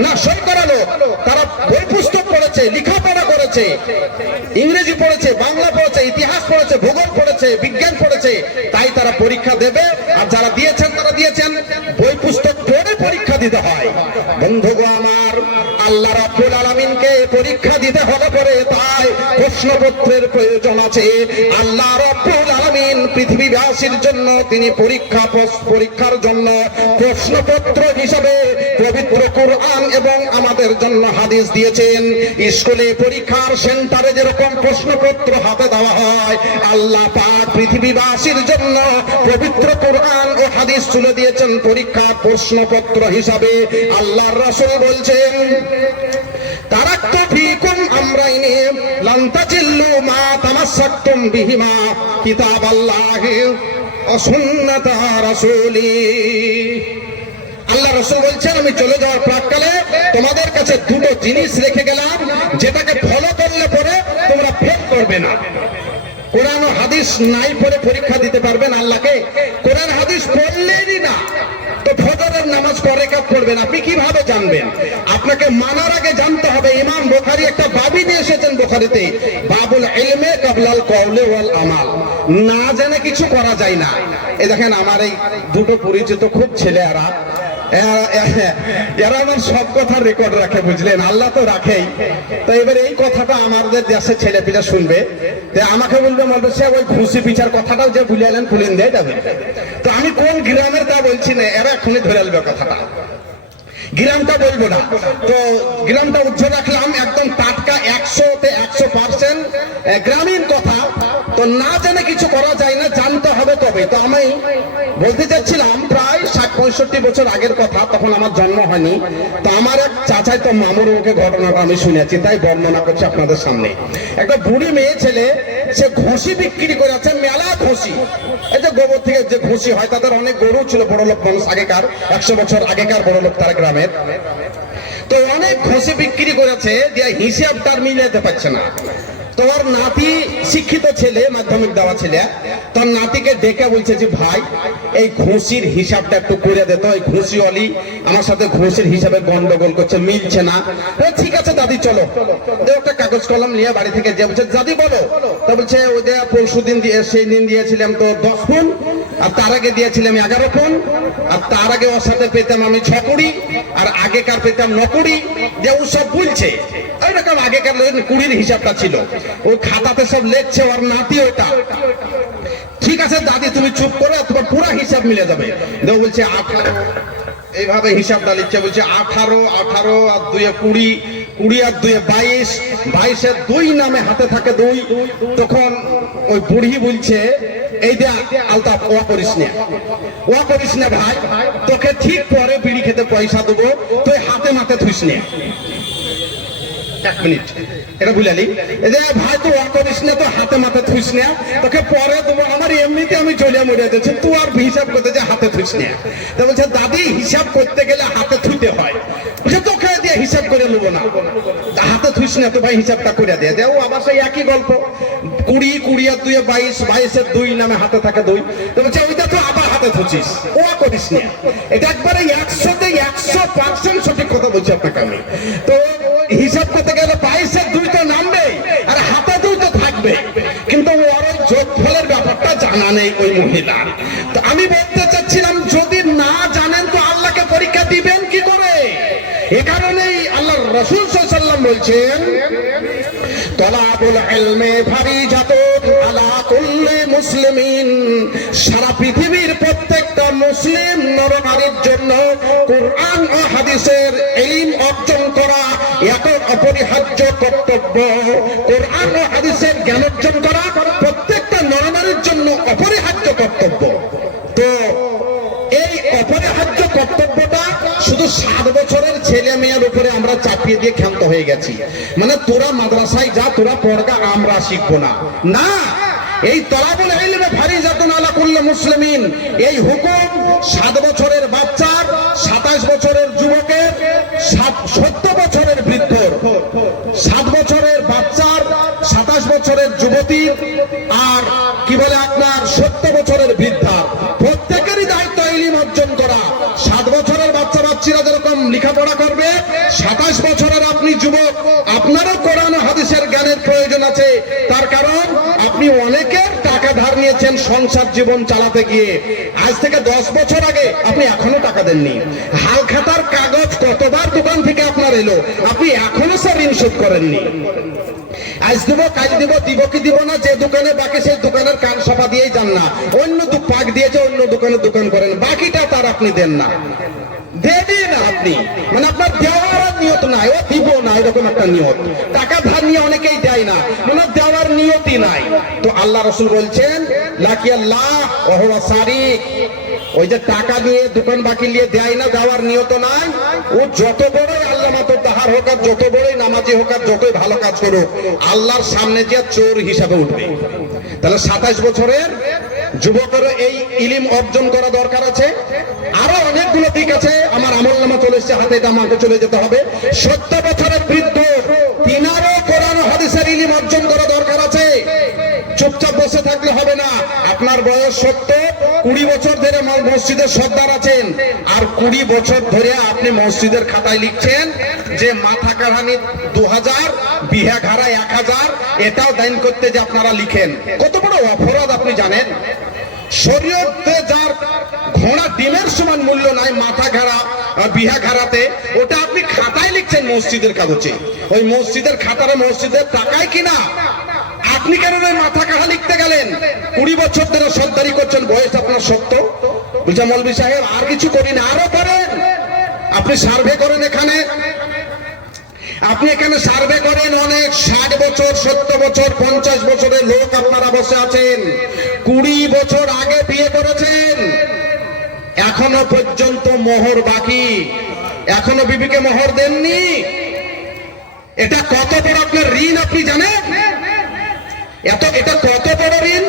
না সই করালো? তারা বই পুস্তক পড়েছে, লেখাপড়া করেছে, ইংরেজি পড়েছে, বাংলা পড়েছে, ইতিহাস পড়েছে, ভূগোল পড়েছে, বিজ্ঞান পড়েছে, তাই তারা পরীক্ষা দেবে। আর যারা দিয়েছেন তারা দিয়েছেন বই পুস্তক পড়ে পরীক্ষা দিতে হয়। বন্ধুগো আমার, আল্লাহ রাব্বুল আলামিনকে পরীক্ষা দিতে হবে পরে, তাই প্রশ্নপত্রের প্রয়োজন আছে। আল্লাহ রাব্বুল আলামিন পৃথিবীবাসীর জন্য তিনি পরীক্ষার জন্য প্রশ্নপত্র হিসাবে পবিত্র কুরআন এবং আমাদের জন্য হাদিস দিয়েছেন। স্কুলে পরীক্ষার সেন্টারে যেরকম প্রশ্নপত্র হাতে দেওয়া হয়, আল্লাহ পাক পৃথিবীবাসীর জন্য পবিত্র কুরআন ও হাদিস তুলে দিয়েছেন পরীক্ষার প্রশ্নপত্র হিসাবে। আল্লাহর রাসূল বলছেন, তারাক্তু ফীকুম আমরাইনি লান তাজিল্লু মা তামাসসাকতুম বিহিমা কিতাবাল্লাহি ওয়া সুন্নাতা রাসূলি। আল্লাহ রাসূল বলছেন, আমি চলে যাওয়ার প্রাক্কালে তোমাদের কাছে দুটো জিনিস রেখে গেলাম, যেটাকে ফলো করলে পরে তোমরা ফেল করবে না। কোরআন ও হাদিস নাই পড়ে পরীক্ষা দিতে পারবেন আল্লাহকে? কোরআন হাদিস পড়লেনই না, তো ফজরের নামাজ পরে কাজ পড়বেন, আপনি কিভাবে জানবেন? আপনাকে মানার আগে জানতে হবে। ইমাম বুখারী একটা বাবই নিয়ে এসেছেন বুখারীতে, বাবুল ইলমে কাবলাল কওলে ওয়াল আমাল। না জেনে কিছু করা যায় না। এই দেখেন আমার এই দুটো পরিচিত খুব ছেলে এরা আমার সব কথা রেকর্ড রাখে, বুঝলেন? আল্লাহ তো রাখেই। তো এবার এই কথাটা আমাদের দেশের ছেলে পিলা শুনবে, আমাকে বলবে মৌলভী সাহেব ওই ঘুষি পিছার কথাটাও যে ভুলে এলেন ভুলেন দেয় যাবে। তো আমি কোন গ্রামের তা বলছি না, এরা এখনই ধরে আসবে কথাটা। গ্রামটা বলবো না, তো গ্রামটা উজ্জ্বল রাখলাম, একদম টাটকা 100-তে 100% গ্রামীণ কথা। তো না জেনে কিছু করা যায় না, জানতে হবে তবে। তো আমি বলতে চাচ্ছিলাম প্রায় 60-65 বছর আগের কথা, তখন আমার জন্ম হয়নি। তো আমার এক চাচাই তো মামুর মুখে ঘটনাটা আমি শুনেছি, তাই বর্ণনা করছি আপনাদের সামনে। একটা বুড়ি মেয়ে ছেলে, সে ঘষি বিক্রি করে আছে, মেলা ঘষি। এই যে গোবর থেকে যে ঘষি হয়, তাদের অনেক গরু ছিল, বড় লোক মানুষ আগেকার, 100 বছর আগেকার বড় লোক তারা গ্রামের। তো অনেক ঘষি বিক্রি করেছে, যে হিসাব তার মিলাতে পারছে না। তোমার নাতি শিক্ষিত ছেলে, মাধ্যমিক দেওয়া ছেলে, তার নাতিকে ডেকে বলছে যে ভাই এই ঘুষির হিসাবটা একটু করে দে তো, এই ঘুষি অলি আমার সাথে ঘুষির হিসাবে গন্ডগোল করছে, মিলছে না। ঠিক আছে দাদি চলো, একটা কাগজ কলম নিয়ে বাড়ি থেকে যে বলছে দাদি বলো, তো বলছে ওই যে পরশু দিন দিয়ে সেই দিন দিয়েছিলাম তো 10 পুন, আর তার আগে দিয়েছিলাম 11 পুন, আর তার আগে ওর সাথে পেতাম আমি 6 কুড়ি, আর আগেকার পেতাম 9 কুড়ি। যে ও সব বলছে ওইরকম আগেকার কুড়ির হিসাবটা ছিল, ওই খাতাতে সব লেখছে ওর নাতি ওইটা। ঠিক আছে দাদি তুমি চুপ করো, তোমার পুরো হিসাব মিলে যাবে। বলছে 18, এইভাবে হিসাবটা লিখছে, বলছে 18 আর 2 20, 20 আর 2 22, 22-এর 2 নামে হাতে থাকে 2। তখন ওই বুড়ি বলছে এই যে আলতাফ ওয়া করিস না ভাই, তোকে ঠিক পরে বিড়ি খেতে পয়সা দেবো, তুই হাতে মাতে থুইস না। 1 মিনিট এটা বুঝালি, এই যে ভাই তুই ওয়া করিস না, তো হাতে মাথা থুইস না, তোকে পরে দেবো, আমার এমনিতে আমি চলে মরে যাচ্ছি, তুই আর হিসাব করতে যে হাতে থুইস না। তো বলছে দাদি হিসাব করতে গেলে হাতে থুইতে হয়, বলছে তোকে দিয়ে হিসাব করে নেবো না, হাতে থুইস না, তো ভাই হিসাবটা করে দিয়ে দেও। আবার সেই একই গল্প, 20 আর 2 22, 22-এর 2 নামে হাতে থাকে 2। তো বলছে ওইটা তো আবার হাতে থুচিস, ওয়া করিস না। এটা একবারে 100-তে 100% সঠিক কথা বলছি আপনাকে আমি। তো হিসাব করতে গেলে 22-এর 2 তো নামবে, আর হাতে 2 তো থাকবে, কিন্তু ওর ওই যোগফলের ব্যাপারটা জানা নেই ওই মহিলার। তো আমি বলতে চাচ্ছিলাম যদি না জানেন তো আল্লাহকে পরীক্ষা দিবেন কি করে? এ কারণেই আল্লাহর রাসূল সাল্লাল্লাহু আলাইহি ওয়াসাল্লাম বলছেন তলাবুল ইলমি ফারিজাতুন আলা কুল্লি মুসলিমিন, সারা পৃথিবীর প্রত্যেকটা মুসলিম নরনারীর জন্য কোরআন ও হাদিসের ইলম অর্জন করা এক অপরিহার্য কর্তব্য। কোরআন ও হাদিসের জ্ঞান অর্জন করা প্রত্যেকটা নরনারীর জন্য অপরিহার্য কর্তব্য। তো এই অপরিহার্য কর্তব্যটা শুধু 7 বছরের ছেলে মেয়ের উপরে আমরা চাপিয়ে দিয়ে ক্ষান্ত হয়ে গেছি, মানে তোরা মাদ্রাসায় যা, তোরা পড়গা, আমরা শিখবো না। না, এই তলাবুল ইলমে ফারিজাতুন আলা কুল্লি মুসলিমিন, এই হুকুম 7 বছরের বাচ্চার, 27 বছরের যুবকের, 70 বছরের বৃদ্ধর, 7 বছরের বাচ্চার, 27 বছরের যুবতীর, আর কি বলে আপনার 70 বছরের বৃদ্ধার, প্রত্যেকেরই দায়িত্ব ইলম অর্জন করা। 7 বছরের বাচ্চা বাচ্চারা যেরকম লেখাপড়া করবে, 27 বছরের আপনি যুবক, আপনারও কোরআন ও হাদিসের জ্ঞানের প্রয়োজন আছে। তার কারণ আপনি অনেকের টাকা ধার নিয়েছেন সংসার জীবন চালাতে গিয়ে, আজ থেকে 10 বছর আগে আপনি এখনো টাকা দেননি। হাল খাতার কাগজ কতবার দোকান থেকে আপনার এলো, আপনি এখনো স্যার ঋণ শোধ করেননি। আজ দেবো কাজ দেবো, দিব কি দিব না, যে দোকানে বাকি সেই দোকানের কান সফা দিয়েই যান না, অন্য পাক দিয়েছে অন্য দোকানের দোকান করেন, বাকিটা তার আপনি দেন না, দেবেন না আপনি, মানে আপনার দেওয়ার নিয়ত নাই, ও দিব না এরকম একটা নিয়ত। টাকা ধার নিয়ে অনেকেই দেয় না, মানে দেওয়ার নিয়তই নাই। তো আল্লাহ রাসূল বলছেন লাকিয়াল্লাহ ওয়া হুয়া সারিক, ওই যে টাকা নিয়ে দোকান বাকি নিয়ে দেয় না, দেওয়ার নিয়ত নাই, ও যত বড়ই আল্লাহ মাতো তাহার হোক, আর যত বড়ই নামাজি হোক, আর যতই ভালো কাজ করুক, আল্লাহর সামনে যে চোর হিসাবে উঠবে। তাহলে 27 বছরের যুবকের এই ইলম অর্জন করা দরকার আছে। আরো অনেকগুলো দিক আছে, আমার আমলনামা চলে এসেছে হাতে, এটা আমাকে চলে যেতে হবে। 70 বছরের বৃদ্ধ, তিনারও কোরআন ও হাদিসের ইলম অর্জন করা দরকার আছে। চুপচাপ বসে থাকলে হবে না। আপনার বয়স 70, 20 বছর ধরে মসজিদের সর্দার আছেন, আর 20 বছর ধরে আপনি মসজিদের খাতায় লিখছেন যে মাথা কাড়ানি 2000, বিহা ঘাড়া 1000, এটাও দান করতে যে আপনারা লিখেন। কত বড় অপরাধ আপনি জানেন? শরীয়তে যার ঘোড়া ডিমের সমান মূল্য নাই মাথা ঘাড়া বিহা ঘাড়াতে, ওটা আপনি খাতায় লিখছেন মসজিদের কাগজে। ওই মসজিদের খাতারে মসজিদের টাকায় কিনা। আপনি কেন ওই মাথা কাড়া লিখতে গেলেন? 20 বছর ধরে সর্দারি করছেন, বয়স আপনার 70। বলছে মৌলভী সাহেব আর কিছু করি না। আরো করেন, আপনি সার্ভে করেন এখানে, আপনি এখানে সার্ভে করেন, অনেক 60 বছর 70 বছর 50 বছরের লোক আপনারা বসে আছেন, 20 বছর আগে বিয়ে করেছেন, এখনো পর্যন্ত মোহর বাকি, এখনো বিবিকে মোহর দেননি। এটা কত বড় আপনার ঋণ আপনি জানেন? এটা কত বড় ঋণ?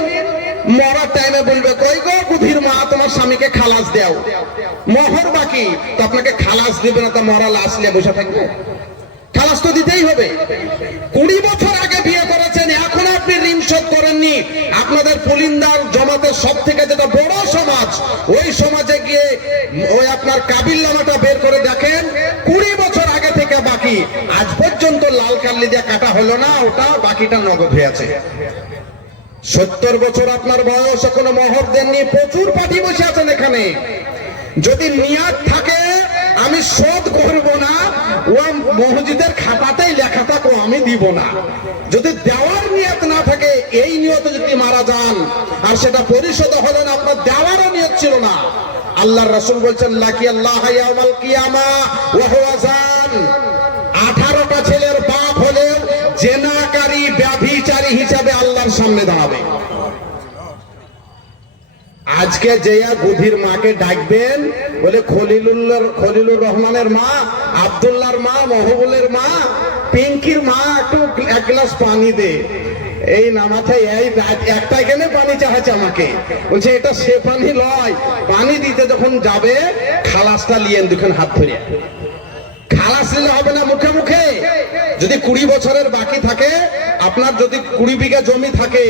মরার টাইমে বলবে কই গো বুধির মা তোমার স্বামীকে খালাস দাও, মোহর বাকি, তো আপনাকে খালাস দেবে না, তা মরা লাশ নিয়ে বসে থাকবে? খালাস তো দিতেই হবে। 20 বছর আগে বিয়ে করেছেন, এখন আপনি ঋণ শোধ করেননি। আপনাদের পুলিন্দার জমাতের সব থেকে যেটা বড় সমাজ, ওই সমাজে গিয়ে ওই আপনার কাবিলনামাটা বের করে দেখেন, 20 বছর আগে থেকে বাকি, আজ পর্যন্ত লাল কালি দিয়ে কাটা হলো না, ওটা বাকিটা নগদ হয়ে আছে। 70 বছর আপনার বয়স, এখনো মোহর দেননি। প্রচুর পার্টি বসে আছেন এখানে। যদি নিয়াত থাকে আমি শোধ করব না, ও মসজিদের খাতাতেই লেখা থাকো আমি দিব না। যদি দেওয়ার নিয়ত না থাকে, এই নিয়তে যদি মারা যান আর সেটা পরিশোধ হলো না, আপনার দেওয়ারও নিয়ত ছিল না, আল্লাহর রাসূল বলছেন লাকি আল্লাহ ইয়াউমাল কিয়ামা ওয়া হুয়া জান। 18টা ছেলের বাপ হলেও জেনাকারী ব্যভিচারী হিসাবে আল্লাহর সামনে দাঁড়াবে। আজকে যেয়া বুধির মাকে ডাকবেন, বলে খলিলুর রহমানের মা, আব্দুল্লাহর মা, মহবুলের মা, পিঙ্কির মা, একটু 1 গ্লাস পানি দে। এই না মাথায় এই একটা এখানে পানি চাহাচ্ছে আমাকে, বলছে এটা সে পানি লয়। পানি দিতে যখন যাবে, খালাসটা লিয়েন দুখান হাত ধরে। খালাস নিলে হবে না মুখে মুখে। যদি 20 বছরের বাকি থাকে, আপনার যদি 20 বিঘা জমি থাকে,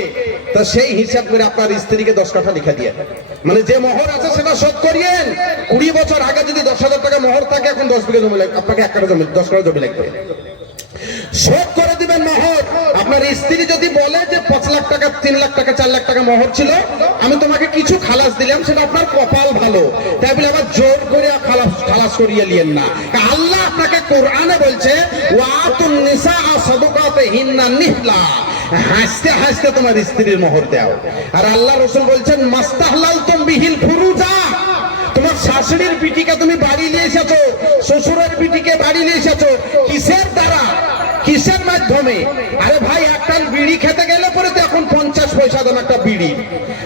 তা সেই হিসাব করে আপনার স্ত্রীকে 10 কাঠা লিখে দিয়ে, মানে যে মোহর আছে সেটা শোধ করিয়েন। 20 বছর আগে যদি 10,000 টাকা মোহর থাকে, এখন 10 বিঘা জমি লাগবে, আপনাকে 1 কাঠা জমি 10 কাঠা জমি লাগবে, শোধ করে দিবেন মোহর। আপনার স্ত্রী যদি বলে যে 5 লাখ টাকা 3 লাখ টাকা 4 লাখ টাকা মোহর ছিল, আমি তোমাকে কিছু খালাস দিলাম, সেটা আপনার কপাল ভালো, তাই বলে আবার জোর করে খালাস করিয়ে নিয়েন না। আল্লাহ আপনাকে কোরআনে বলছে ওয়াতুন নিসা সাদাকাতিহিন্না নিহলা, হাসতে হাসতে তোমার স্ত্রীর মোহর দাও। আর আল্লাহ রাসূল বলছেন মাস্তাহলালতুম বিহিল ফুরুজা, তোমার শাশুড়ির বিটিকে তুমি বাড়ি নিয়ে এসেছো, শ্বশুরের বিটিকে বাড়ি নিয়ে এসেছো, কিসের দ্বারা, কিসের মাধ্যমে? আরে ভাই একটা বিড়ি খেতে গেলে পরে তো এখন 50 পয়সা দাম একটা বিড়ি।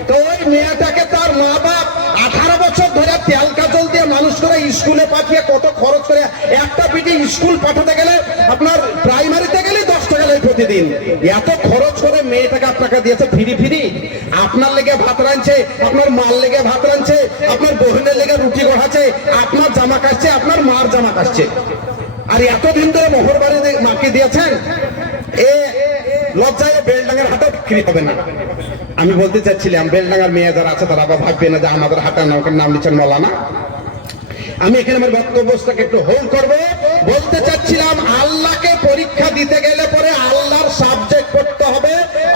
তো ওই মেয়েটাকে তার মা বাপ 18 বছর ধরে তেল কাজল দিয়ে মানুষ করে স্কুলে পাঠিয়ে কত খরচ করে, একটা বিটি স্কুল পাঠাতে গেলে আপনার প্রাইমারিতে গেলে 10 টাকা লাগে প্রতিদিন। এত খরচ করে মেয়েটাকে আপনাকে দিয়েছে ফিরি। আপনার লেগে ভাত রাঁধছে, আপনার মার লেগে ভাত রাঁধছে, আপনার বোনের লেগে রুটি গড়াচ্ছে, আপনার জামা কাটছে, আপনার মার জামা কাটছে। আর এতদিন ধরে মোহর বাড়ি মাকে দিয়েছেন, এ লজ্জায় বেলডাঙ্গার হাটে বিক্রি হবে না। আমি বলতে চাচ্ছিলাম বেলডাঙ্গার মেয়ে যারা আছে তারা আবার ভাববে না যে আমাদের হাটের নাম নিচ্ছেন মৌলানা। আমি এখানে আমার বক্তব্যটাকে একটু হোল্ড করব। বলতে চাচ্ছিলাম আল্লাহকে পরীক্ষা দিতে গেলে পরে আল্লাহর সাবজেক্ট পড়তে হবে।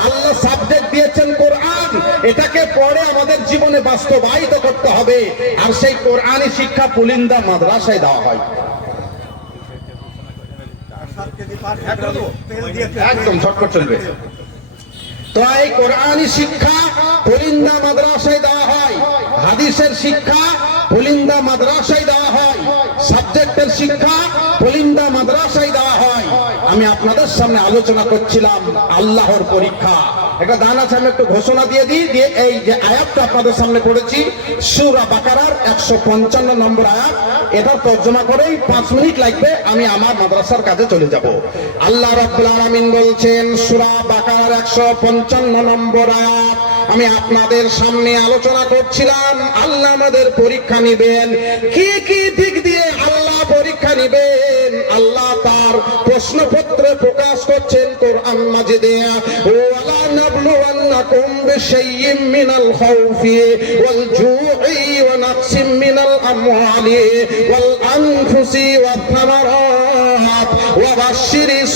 আল্লাহ সাবজেক্ট দিয়েছেন কোরআন, এটাকে পড়ে আমাদের জীবনে বাস্তবায়িত করতে হবে। আর সেই কোরআনী শিক্ষা পুলিন্দা মাদ্রাসায় দেওয়া হয়। একদম ঝটপট চলবে। তো এই কোরআনী শিক্ষা পুলিন্দা মাদ্রাসায় দেওয়া হয়, হাদিসের শিক্ষা পুলিন্দা মাদ্রাসায় দেওয়া হয়, সাবজেক্টের শিক্ষা পুলিন্দা মাদ্রাসায় দেওয়া হয়। আমি আপনাদের সামনে আলোচনা করছিলাম আল্লাহর পরীক্ষা। একটা দান আছে, আমি একটু ঘোষণা দিয়ে দিই। এই যে আয়াতটা আপনাদের সামনে পড়েছি, সূরা বাকারার 155 নম্বর আয়াত, এটা তর্জমা করেই 5 মিনিট লাগবে, আমি আমার মাদ্রাসার কাজে চলে যাব। আল্লাহ রাব্বুল আলামিন বলছেন সূরা বাকারার 155 নম্বর আয়াত, আমি আপনাদের সামনে আলোচনা করছিলাম আল্লাহ আমাদের পরীক্ষা নিবেন। কি কি দিক দিয়ে আল্লাহ পরীক্ষা নিবেন আল্লাহ তার প্রশ্নপত্রে প্রকাশ করছেন কোরআন মাজিদে। ওয়ালা নাবলুওয়ান্না ওয়ালানাবলুওয়ান্নাকুম বিশাইইম মিনাল খাউফি ওয়াল জু'i ওয়া নাকসিম মিনাল আমওয়ালি ওয়াল আনফুসি ওয়াত থামারাত ওয়া বাশশিরিস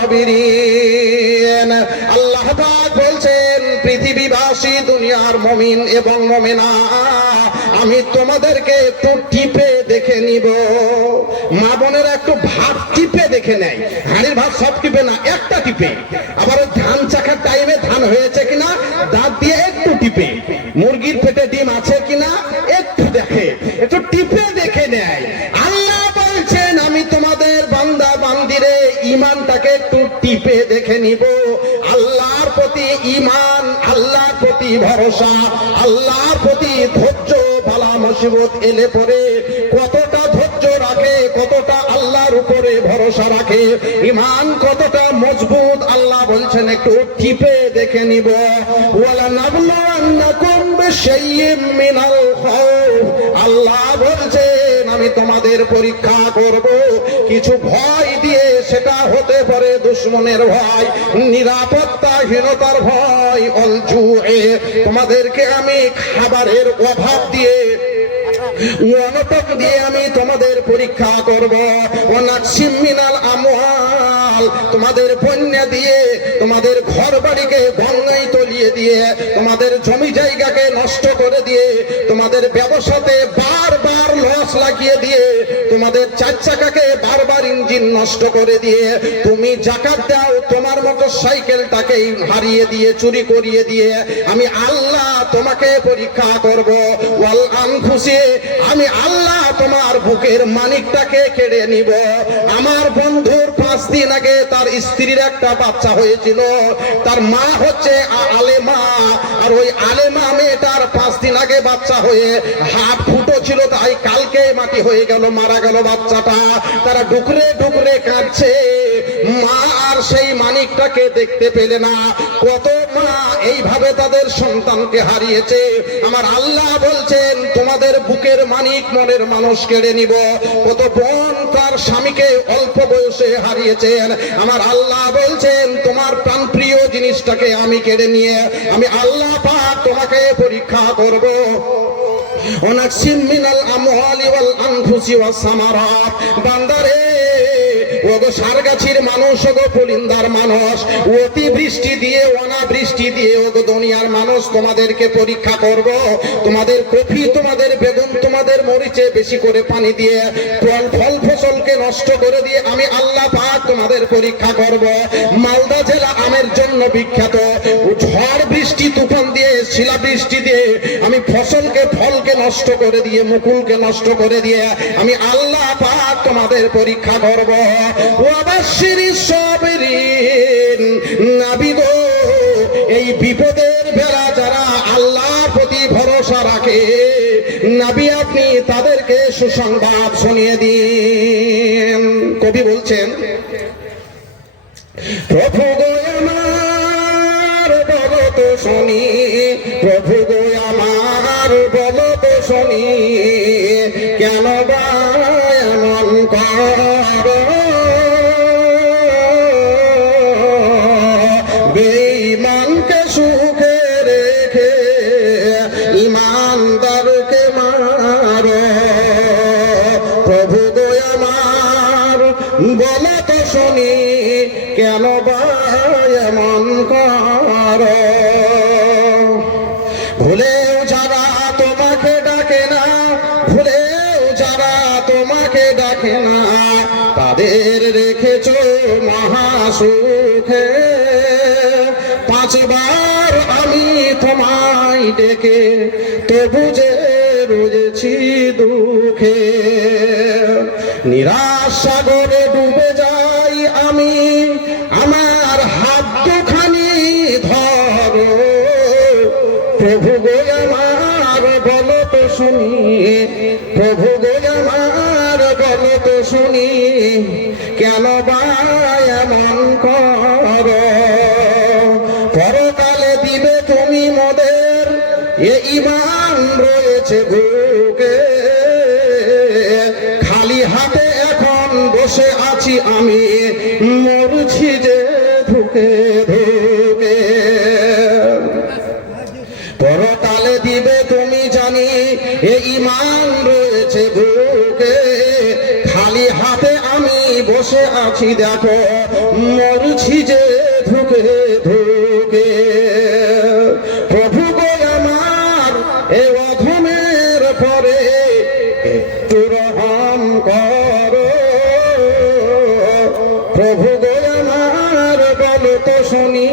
সাবিরিন। আল্লাহ পাক বলছেন, পৃথিবীবাসী, দুনিয়ার মুমিন এবং মুমিনা, আমি তোমাদেরকে একটু টিপে দেখে নিব। মা বোনেরা একটু ভাত টিপে দেখে নেয়, হাঁড়ির ভাত সব টিপে না, একটা টিপে। আবার ওই ধান চাখার টাইমে ধান হয়েছে কিনা দাঁত দিয়ে একটু টিপে, মুরগির পেটে ডিম আছে কিনা একটু দেখে, একটু টিপে দেখে নেয়। আল্লাহ বলছেন, আমি তোমাদের বান্দা বান্দিরে ঈমানটাকে একটু টিপে দেখে নিব। আল্লাহর প্রতি ঈমান, আল্লাহর প্রতি ভরসা, আল্লাহর প্রতি ধৈর্য, বালা মুসিবত এলে পরে কতটা ধৈর্য রাখে, কতটা আল্লাহর উপরে ভরসা রাখে, ঈমান কতটা মজবুত, আল্লাহ বলছেন একটু টিপে দেখে নিব। ওয়ালানাবলুওয়ান্নাকুম বিশাইইম মিনাল খাউফ, আল্লাহ বলছেন আমি তোমাদের পরীক্ষা করব কিছু ভয় দিয়ে। সেটা হতে পারে দুশমনের ভয়, নিরাপত্তাহীনতার ভয়, অল জু'i, তোমাদেরকে আমি খাবারের অভাব দিয়ে, অনটন দিয়ে আমি তোমাদের পরীক্ষা করব। ওয়া নাকসিম মিনাল আমওয়াল, তোমাদের বন্যা দিয়ে, তোমাদের ঘর বাড়িকে গঙ্গায় তলিয়ে দিয়ে, তোমাদের জমি জায়গাকে নষ্ট করে দিয়ে, তোমাদের ব্যবসাতে বারবার লস লাগিয়ে দিয়ে, তোমাদের চার চাকাকে বারবার ইঞ্জিন নষ্ট করে দিয়ে, তুমি যাকাত দাও তোমার মোটরসাইকেলটাকে হারিয়ে দিয়ে, চুরি করিয়ে দিয়ে, আমি আল্লাহ তোমাকে পরীক্ষা করব। ওয়াল আনফুসি, আমি আল্লাহ তোমার বুকের মানিকটাকে কেড়ে নিব। আমার বন্ধুর 5 দিন আগে তার স্ত্রীর একটা বাচ্চা হয়েছিল, তার মা হচ্ছে আলেমা, আর ওই আলেমা মেয়েটার 5 দিন আগে বাচ্চা হয়ে হাত ফুটো ছিল, তাই কালকে মাটি হয়ে গেল, মারা গেল বাচ্চাটা। তারা ডুকরে ডুকরে কাঁদছে, মা আর সেই মানিকটাকে দেখতে পেলে না। কত মা এইভাবে তাদের সন্তানকে হারিয়েছে। আমার আল্লাহ বলছেন, তোমাদের বুকের মানিক, মনের মানুষ কেড়ে নিব। কত বোন তার স্বামীকে অল্প বয়সে হারিয়েছেন, আমার আল্লাহ বলছেন, তোমার প্রাণপ্রিয় জিনিসটাকে আমি কেড়ে নিয়ে আমি আল্লাহ পাক তোমাকে পরীক্ষা করব। ওয়ানাকসিম মিনাল আমওয়ালি ওয়াল আনফুসি ওয়াস সামারাত, বান্দারে, ওগো সারগাছির মানুষ, ওগো পুলিন্দার মানুষ, অতি বৃষ্টি দিয়ে, অনাবৃষ্টি দিয়ে, ওগো দুনিয়ার মানুষ, তোমাদেরকে পরীক্ষা করব। তোমাদের কফি, তোমাদের বেগুন, তোমাদের মরিচে বেশি করে পানি দিয়ে, ফল ফসলকে নষ্ট করে দিয়ে আমি আল্লাহ পাক তোমাদের পরীক্ষা করব। মালদা জেলা আমের জন্য বিখ্যাত, ঝড় বৃষ্টি, তুফান দিয়ে, শিলা বৃষ্টি দিয়ে আমি ফসলকে, ফলকে নষ্ট করে দিয়ে, মুকুলকে নষ্ট করে দিয়ে আমি আল্লাহ পাক তোমাদের পরীক্ষা করব। ওয়া বাশশিরিস সাবিরিন, নবী গো, এই বিপদের বেলা যারা আল্লাহর প্রতি ভরসা রাখে, নবী আপনি তাদেরকে সুসংবাদ শুনিয়ে দিন। কবি বলছেন, প্রভু গো আমার বলো তো শুনি, প্রভু গো আমার বলো তো শুনি, কেন বা এমন করো, বেঈমানকে সুখে রেখে ঈমানদারকে মারো। প্রভু গো আমার বলো তো শুনি, কেন বা এমন করো। ভুলেও যারা তোমাকে ডাকে না, ভুলেও যারা তোমাকে ডাকে না, তাদের রেখেছো মহাসুখে। 5 বার আমি তোমায় ডেকে তবু যে রয়েছি দুঃখে। নিরাশ সাগরে ডুবে যাই আমি, আমার হাত দুখানি ধরো। প্রভু গো আমার বলো তো শুনি, প্রভু গো আমার বলো তো শুনি, কেন বা এমন করো। পরকালে দিবে তুমি মোদের, এ ঈমান রয়েছে বুকে। খালি হাতে এখন বসে আছি আমি, মরছি যে ধুকে ধুকে। বসে আছি দেখো, মরছি যে ধুকে ধুকে। প্রভু গো আমার এ অধমের পরে একটু রহম করো। প্রভু গো আমার বলো তো শুনি